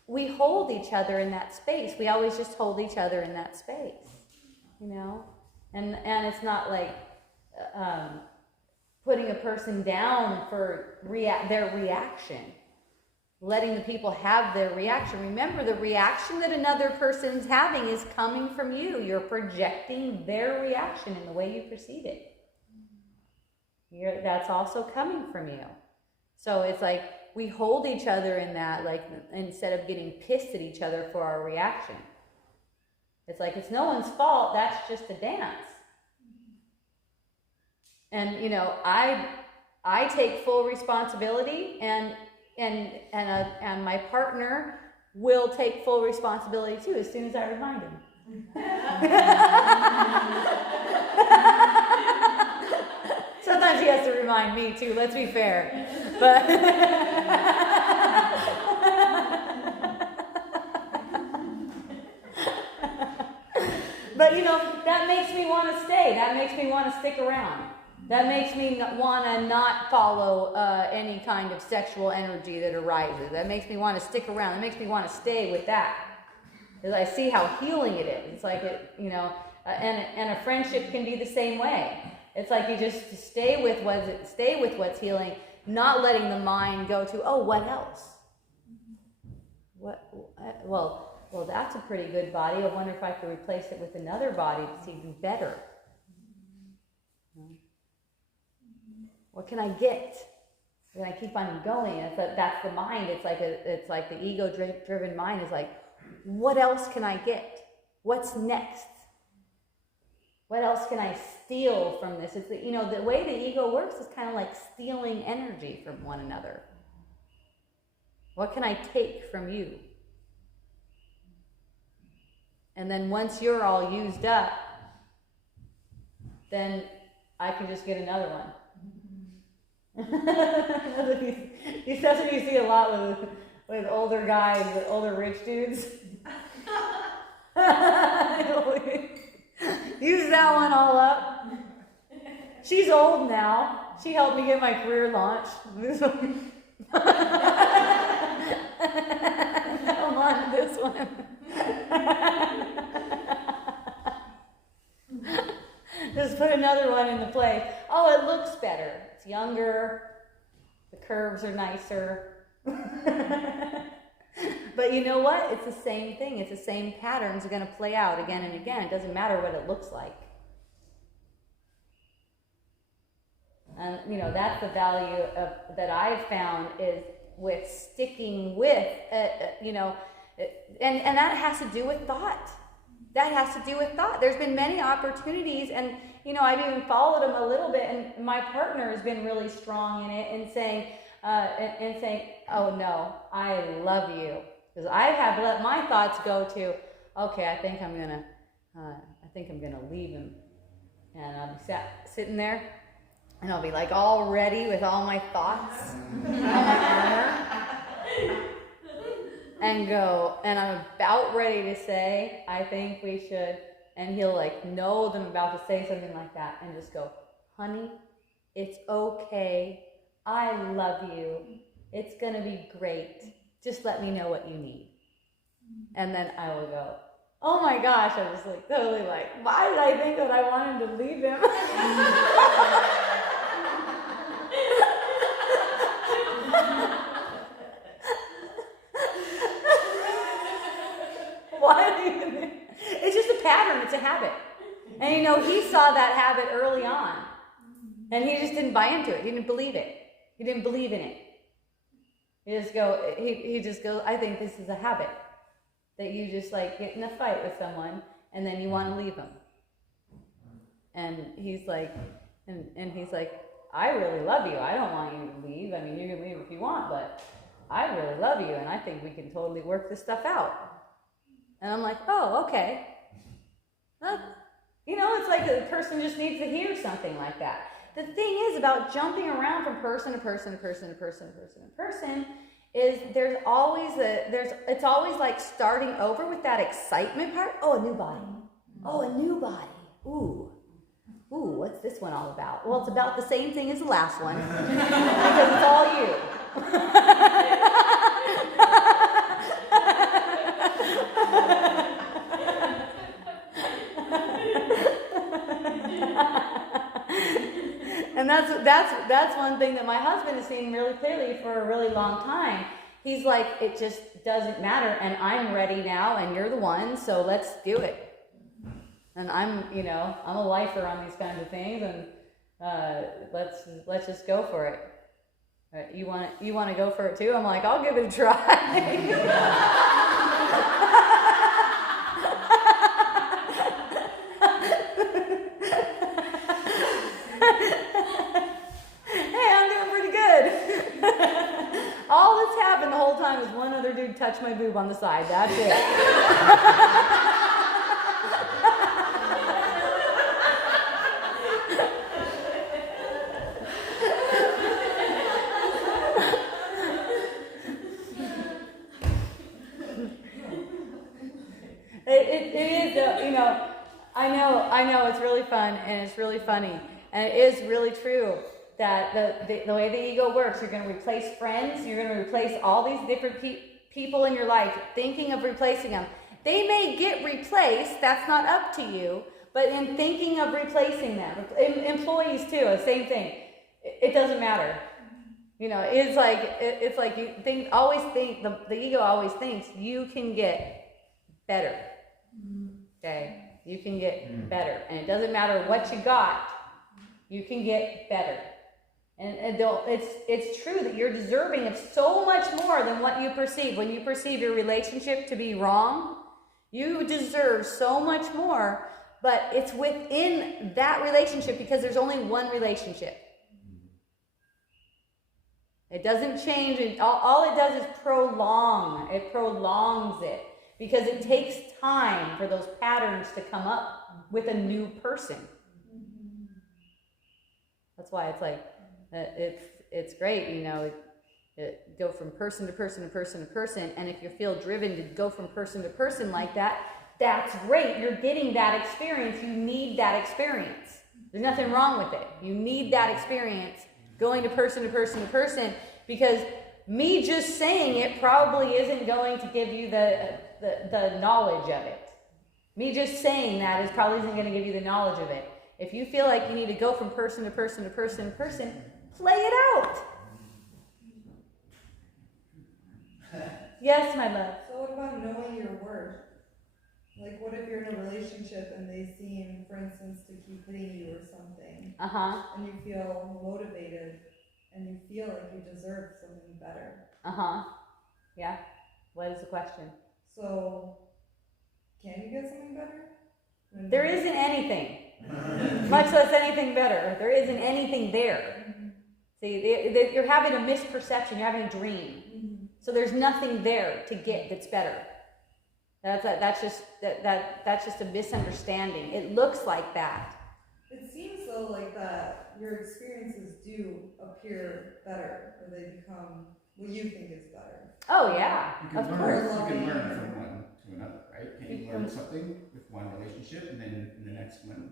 we hold each other in that space. We always just hold each other in that space, you know? And it's not like putting a person down for their reaction. Letting the people have their reaction. Remember, the reaction that another person's having is coming from you. You're projecting their reaction in the way you perceive it. That's also coming from you. So it's like we hold each other in that, like, instead of getting pissed at each other for our reaction. It's like, it's no one's fault, that's just a dance. And, you know, I take full responsibility, and my partner will take full responsibility too as soon as I remind him. Sometimes he has to remind me too, let's be fair. But but you know, that makes me want to stay. That makes me want to stick around. That makes me want to not follow any kind of sexual energy that arises. That makes me want to stick around. That makes me want to stay with that. Because I see how healing it is. It's like, you know, and a friendship can be the same way. It's like you just stay with what's healing, not letting the mind go to, oh, what else? Well, that's a pretty good body. I wonder if I could replace it with another body that's even better. What can I get? And I keep on going. That's the mind. It's like the ego-driven mind is like, what else can I get? What's next? What else can I steal from this? It's you know, the way the ego works is kind of like stealing energy from one another. What can I take from you? And then once you're all used up, then I can just get another one. That's what you see a lot with older guys, with older rich dudes. Use that one all up. She's old now. She helped me get my career launched. I'm on this one. Just put another one into place. Oh, it looks better. It's younger. The curves are nicer. But you know what? It's the same thing. It's the same patterns are going to play out again and again. It doesn't matter what it looks like. And, you know, that's the value that I've found is with sticking with, you know, and that has to do with thought. That has to do with thought. There's been many opportunities, and, you know, I've even followed them a little bit, and my partner has been really strong in it and saying, oh no, I love you. Because I have let my thoughts go to, okay, I think I'm gonna leave him. And I'm sitting there, And I'll be like all ready with all my thoughts, all my armor, and go, and I'm about ready to say, I think we should, and he'll like know that I'm about to say something like that, and just go, honey, it's okay, I love you, it's gonna be great, just let me know what you need. And then I will go, oh my gosh, I was like totally like, why did I think that I wanted to leave him? It's just a pattern, it's a habit. And he saw that habit early on. And he just didn't buy into it. He didn't believe it. He didn't believe in it. He just goes, I think this is a habit. That you just like get in a fight with someone and then you want to leave them. And he's like, I really love you. I don't want you to leave. I mean, you can leave if you want, but I really love you and I think we can totally work this stuff out. And I'm like, oh, okay. It's like the person just needs to hear something like that. The thing is about jumping around from person to person to person to person to person to person is it's always like starting over with that excitement part. Oh, a new body. Oh, a new body. Ooh, what's this one all about? Well, it's about the same thing as the last one because it's all you. And that's one thing that my husband has seen really clearly for a really long time. He's like, it just doesn't matter, and I'm ready now, and you're the one, so let's do it. And I'm a lifer on these kinds of things, and let's just go for it. You want to go for it too? I'm like, I'll give it a try. One other dude touched my boob on the side. That's it. It is, I know it's really fun and it's really funny and it is really true. That the way the ego works, you're going to replace friends, you're going to replace all these different people in your life, thinking of replacing them. They may get replaced, that's not up to you, but in thinking of replacing them, employees too, same thing. It doesn't matter. It's like you the ego always thinks you can get better. Okay? You can get better. And it doesn't matter what you got, you can get better. And it's true that you're deserving of so much more than what you perceive. When you perceive your relationship to be wrong, you deserve so much more, but it's within that relationship because there's only one relationship. It doesn't change. All it does is prolong. It prolongs it because it takes time for those patterns to come up with a new person. That's why it's like, it's great, go from person to person to person to person, and if you feel driven to go from person to person like that, that's great. You're getting that experience. You need that experience. There's nothing wrong with it. You need that experience going to person to person to person because me just saying it probably isn't going to give you the knowledge of it. Me just saying that probably isn't going to give you the knowledge of it. If you feel like you need to go from person to person to person to person, play it out. Yes, my love. So what about knowing your worth? Like, what if you're in a relationship and they seem, for instance, to keep hitting you or something, and you feel motivated and you feel like you deserve something better? Yeah. What is the question? So, can you get something better? There isn't anything. Much less anything better. There isn't anything there. See, you're having a misperception. You're having a dream. So there's nothing there to get that's better. That's just a misunderstanding. It looks like that. It seems so like that your experiences do appear better, or they become what you think is better. Oh yeah, of course. You can learn from one to another, right? Can you learn something with one relationship and then in the next one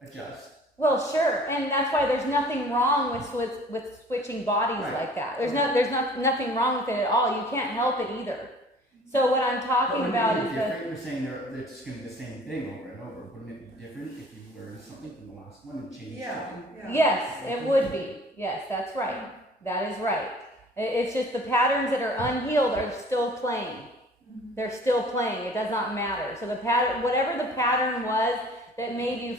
adjust? Well, sure, and that's why there's nothing wrong with switching bodies like that. There's nothing wrong with it at all. You can't help it either. So what I'm talking about is that you're saying they're just going to be the same thing over and over. Wouldn't it be different if you learned something from the last one and changed something? Yes, it would be. Yes, that's right. That is right. It's just the patterns that are unhealed are still playing. They're still playing. It does not matter. So the pattern, whatever the pattern was that made you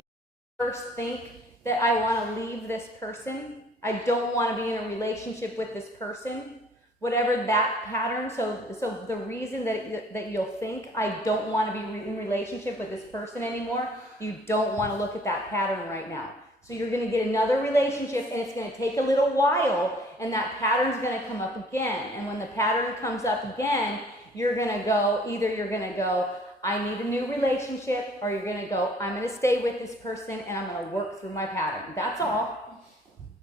first think that I want to leave this person, I don't want to be in a relationship with this person, whatever that pattern, so the reason that you'll think I don't want to be in relationship with this person anymore, you don't want to look at that pattern right now. So you're going to get another relationship, and it's going to take a little while, and that pattern's going to come up again. And when the pattern comes up again, you're going to go, I need a new relationship, or you're going to go, I'm going to stay with this person, and I'm going to work through my pattern. That's all.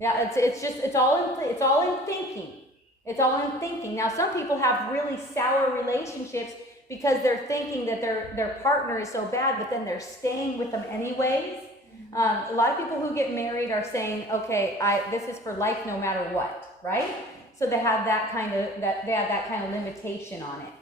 Yeah, it's all in thinking. It's all in thinking. Now, some people have really sour relationships because they're thinking that their partner is so bad, but then they're staying with them anyways. A lot of people who get married are saying, okay, this is for life no matter what, right? So they have that kind of limitation on it.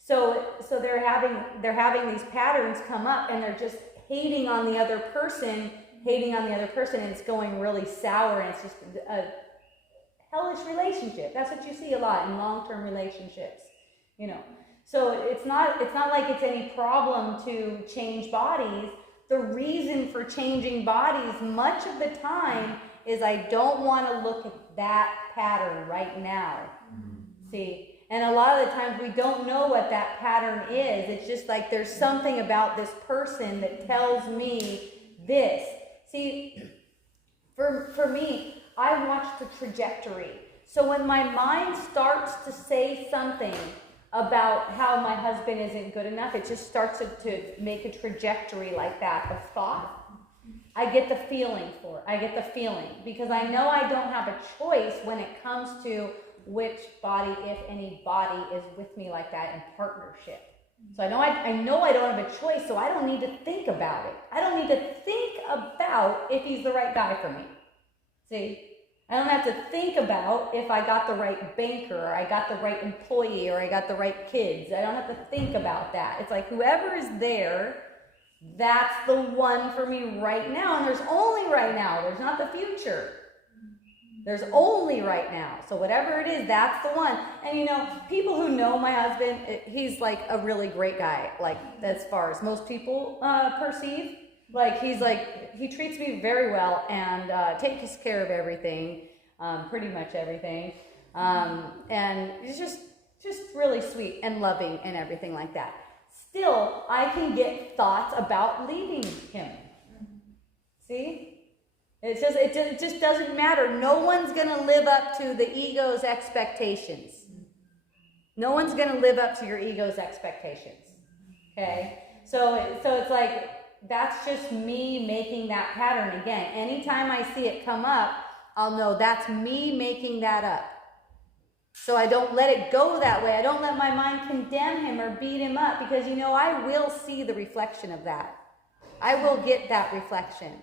So they're having these patterns come up, and they're just hating on the other person, and it's going really sour, and it's just a hellish relationship. That's what you see a lot in long-term relationships, So it's not like it's any problem to change bodies. The reason for changing bodies much of the time is I don't want to look at that pattern right now. See? And a lot of the times we don't know what that pattern is. It's just like there's something about this person that tells me this. See, for me, I watch the trajectory. So when my mind starts to say something about how my husband isn't good enough, it just starts to make a trajectory like that of thought. I get the feeling for it. I get the feeling because I know I don't have a choice when it comes to which body, if any body, is with me like that in partnership. So I know I don't have a choice, so I don't need to think about it. I don't need to think about if he's the right guy for me. See? I don't have to think about if I got the right banker, or I got the right employee, or I got the right kids. I don't have to think about that. It's like whoever is there, that's the one for me right now. And there's only right now. There's not the future. There's only right now. So whatever it is, that's the one. And people who know my husband, he's like a really great guy, like as far as most people perceive. Like he treats me very well and takes care of everything, pretty much everything. And he's just really sweet and loving and everything like that. Still, I can get thoughts about leaving him. See? It just doesn't matter. No one's going to live up to the ego's expectations. No one's going to live up to your ego's expectations. Okay? So it's like, that's just me making that pattern again. Anytime I see it come up, I'll know that's me making that up. So I don't let it go that way. I don't let my mind condemn him or beat him up because, I will see the reflection of that. I will get that reflection.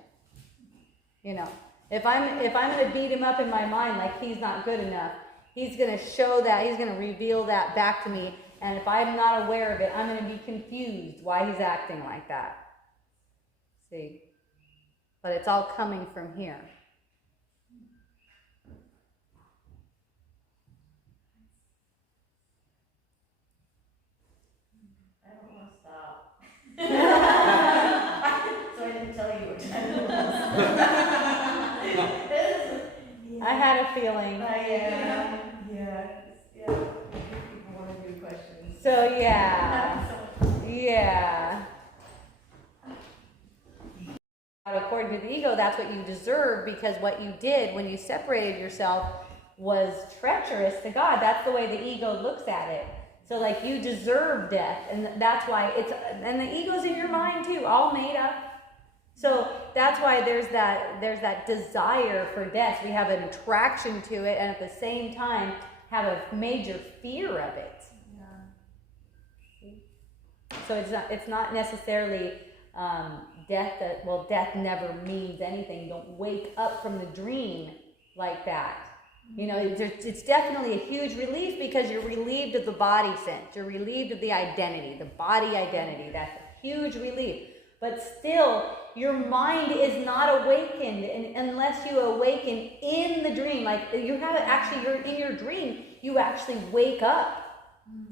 If I'm going to beat him up in my mind like he's not good enough, he's going to show that, he's going to reveal that back to me. And if I'm not aware of it, I'm going to be confused why he's acting like that. See? But it's all coming from here. I don't want to stop. So I didn't tell you what time it was. I had a feeling. Yeah. People want to do questions. So yeah. According to the ego, that's what you deserve because what you did when you separated yourself was treacherous to God. That's the way the ego looks at it. So like you deserve death, and that's why and the ego's in your mind too, all made up. So that's why there's that desire for death. We have an attraction to it, and at the same time have a major fear of it. So it's not necessarily death death never means anything. Don't wake up from the dream like that. You know, it's definitely a huge relief because you're relieved of the body sense. You're relieved of the identity, the body identity. That's a huge relief. But still, your mind is not awakened unless you awaken in the dream. Like you're in your dream, you actually wake up.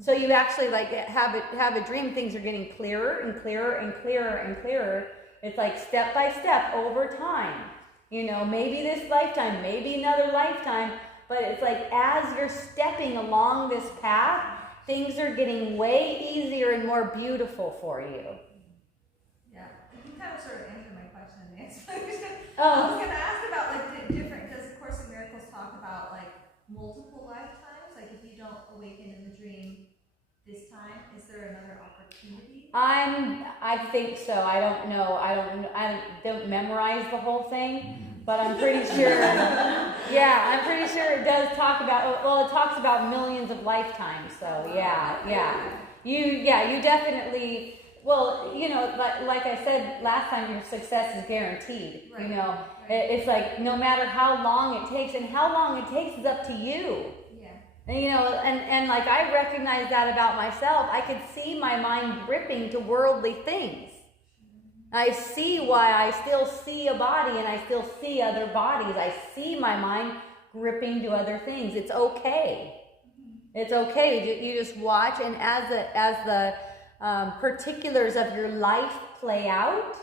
So you actually like have a dream. Things are getting clearer and clearer and clearer and clearer. It's like step by step over time. You know, maybe this lifetime, maybe another lifetime, but it's like as you're stepping along this path, things are getting way easier and more beautiful for you. Yeah, you kind of sort of answered my question and answered. Oh. I was going to ask about like different, because of Course in Miracles talk about like multiple lifetimes. Like if you don't awaken in the dream this time, is there another opportunity? I think so. I don't know. I don't memorize the whole thing, but I'm pretty sure. Yeah, I'm pretty sure it does talk about. Well, it talks about millions of lifetimes. So yeah. You definitely. Well, you know, like I said last time, your success is guaranteed. Right. You know, it's like no matter how long it takes, and how long it takes is up to you. And, you know, and like I recognize that about myself. I could see my mind gripping to worldly things. I see why I still see a body and I still see other bodies. I see my mind gripping to other things. It's okay. It's okay. You just watch, and as the particulars of your life play out,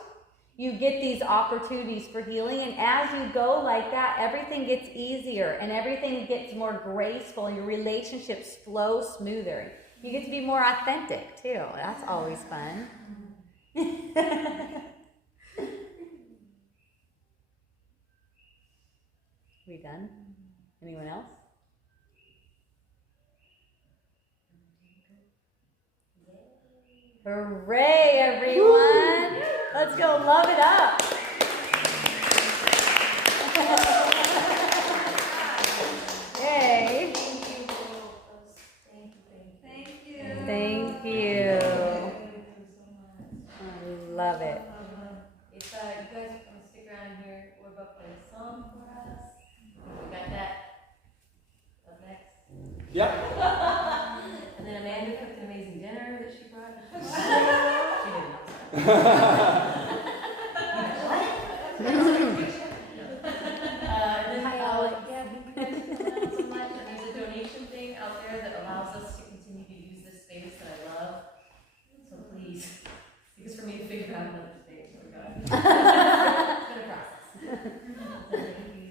you get these opportunities for healing, and as you go like that, everything gets easier and everything gets more graceful, and your relationships flow smoother. You get to be more authentic too. That's always fun. We done? Anyone else? Hooray, everyone! Let's go love it up. Yay. Thank you. I love it. If you guys want to stick around here, we're about to play a song for us. We got that up next. Yep. And then Amanda cooked an amazing dinner that she brought. And then thank you guys so much. And there's a donation thing out there that allows us to continue to use this space that I love. So please, because for me to figure out another space, oh my God. It's been a process. So thank you.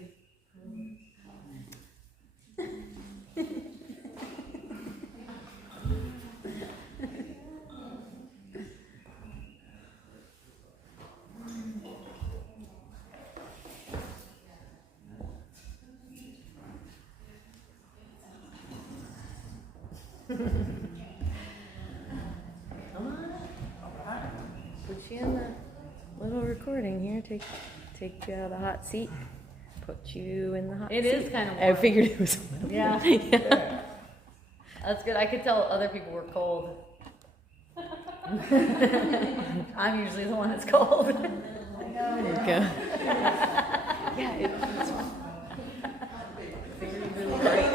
Come on. Put you in the little recording here. Take you out of the hot seat. Put you in the hot seat. It is kind of I warm. figured it was. Yeah. That's good. I could tell other people were cold. I'm usually the one that's cold. There you go. Yeah, it's very, really bright.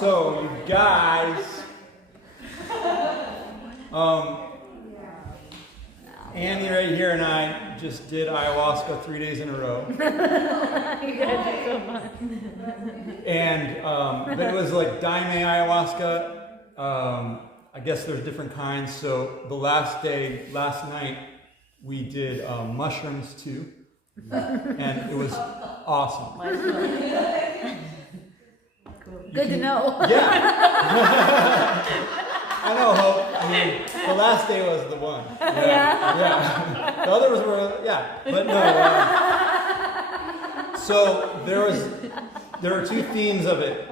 So, you guys, Annie right here and I just did ayahuasca 3 days in a row. You guys are so fun. And but it was like Daime ayahuasca. I guess there's different kinds. So the last night, we did mushrooms too. And it was awesome. Good to know. Yeah. I know, Hope. I mean, the last day was the one. Yeah. Yeah. The others were, yeah, but no. So there are two themes of it,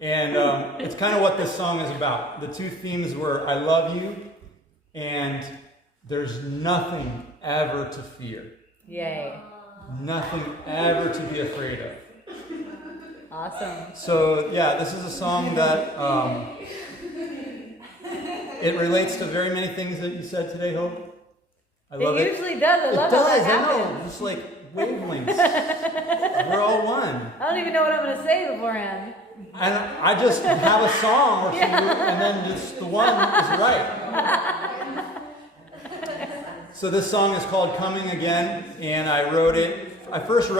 and it's kind of what this song is about. The two themes were I love you, and there's nothing ever to fear. Yay. Nothing ever to be afraid of. Awesome. So yeah, this is a song that it relates to very many things that you said today, Hope. I love It it. usually does. I love It how does, that I know. happens. Just like wavelengths. We're all one. I don't even know what I'm going to say beforehand. And I just have a song or two, and then just the one is right. So this song is called Coming Again, and I first wrote it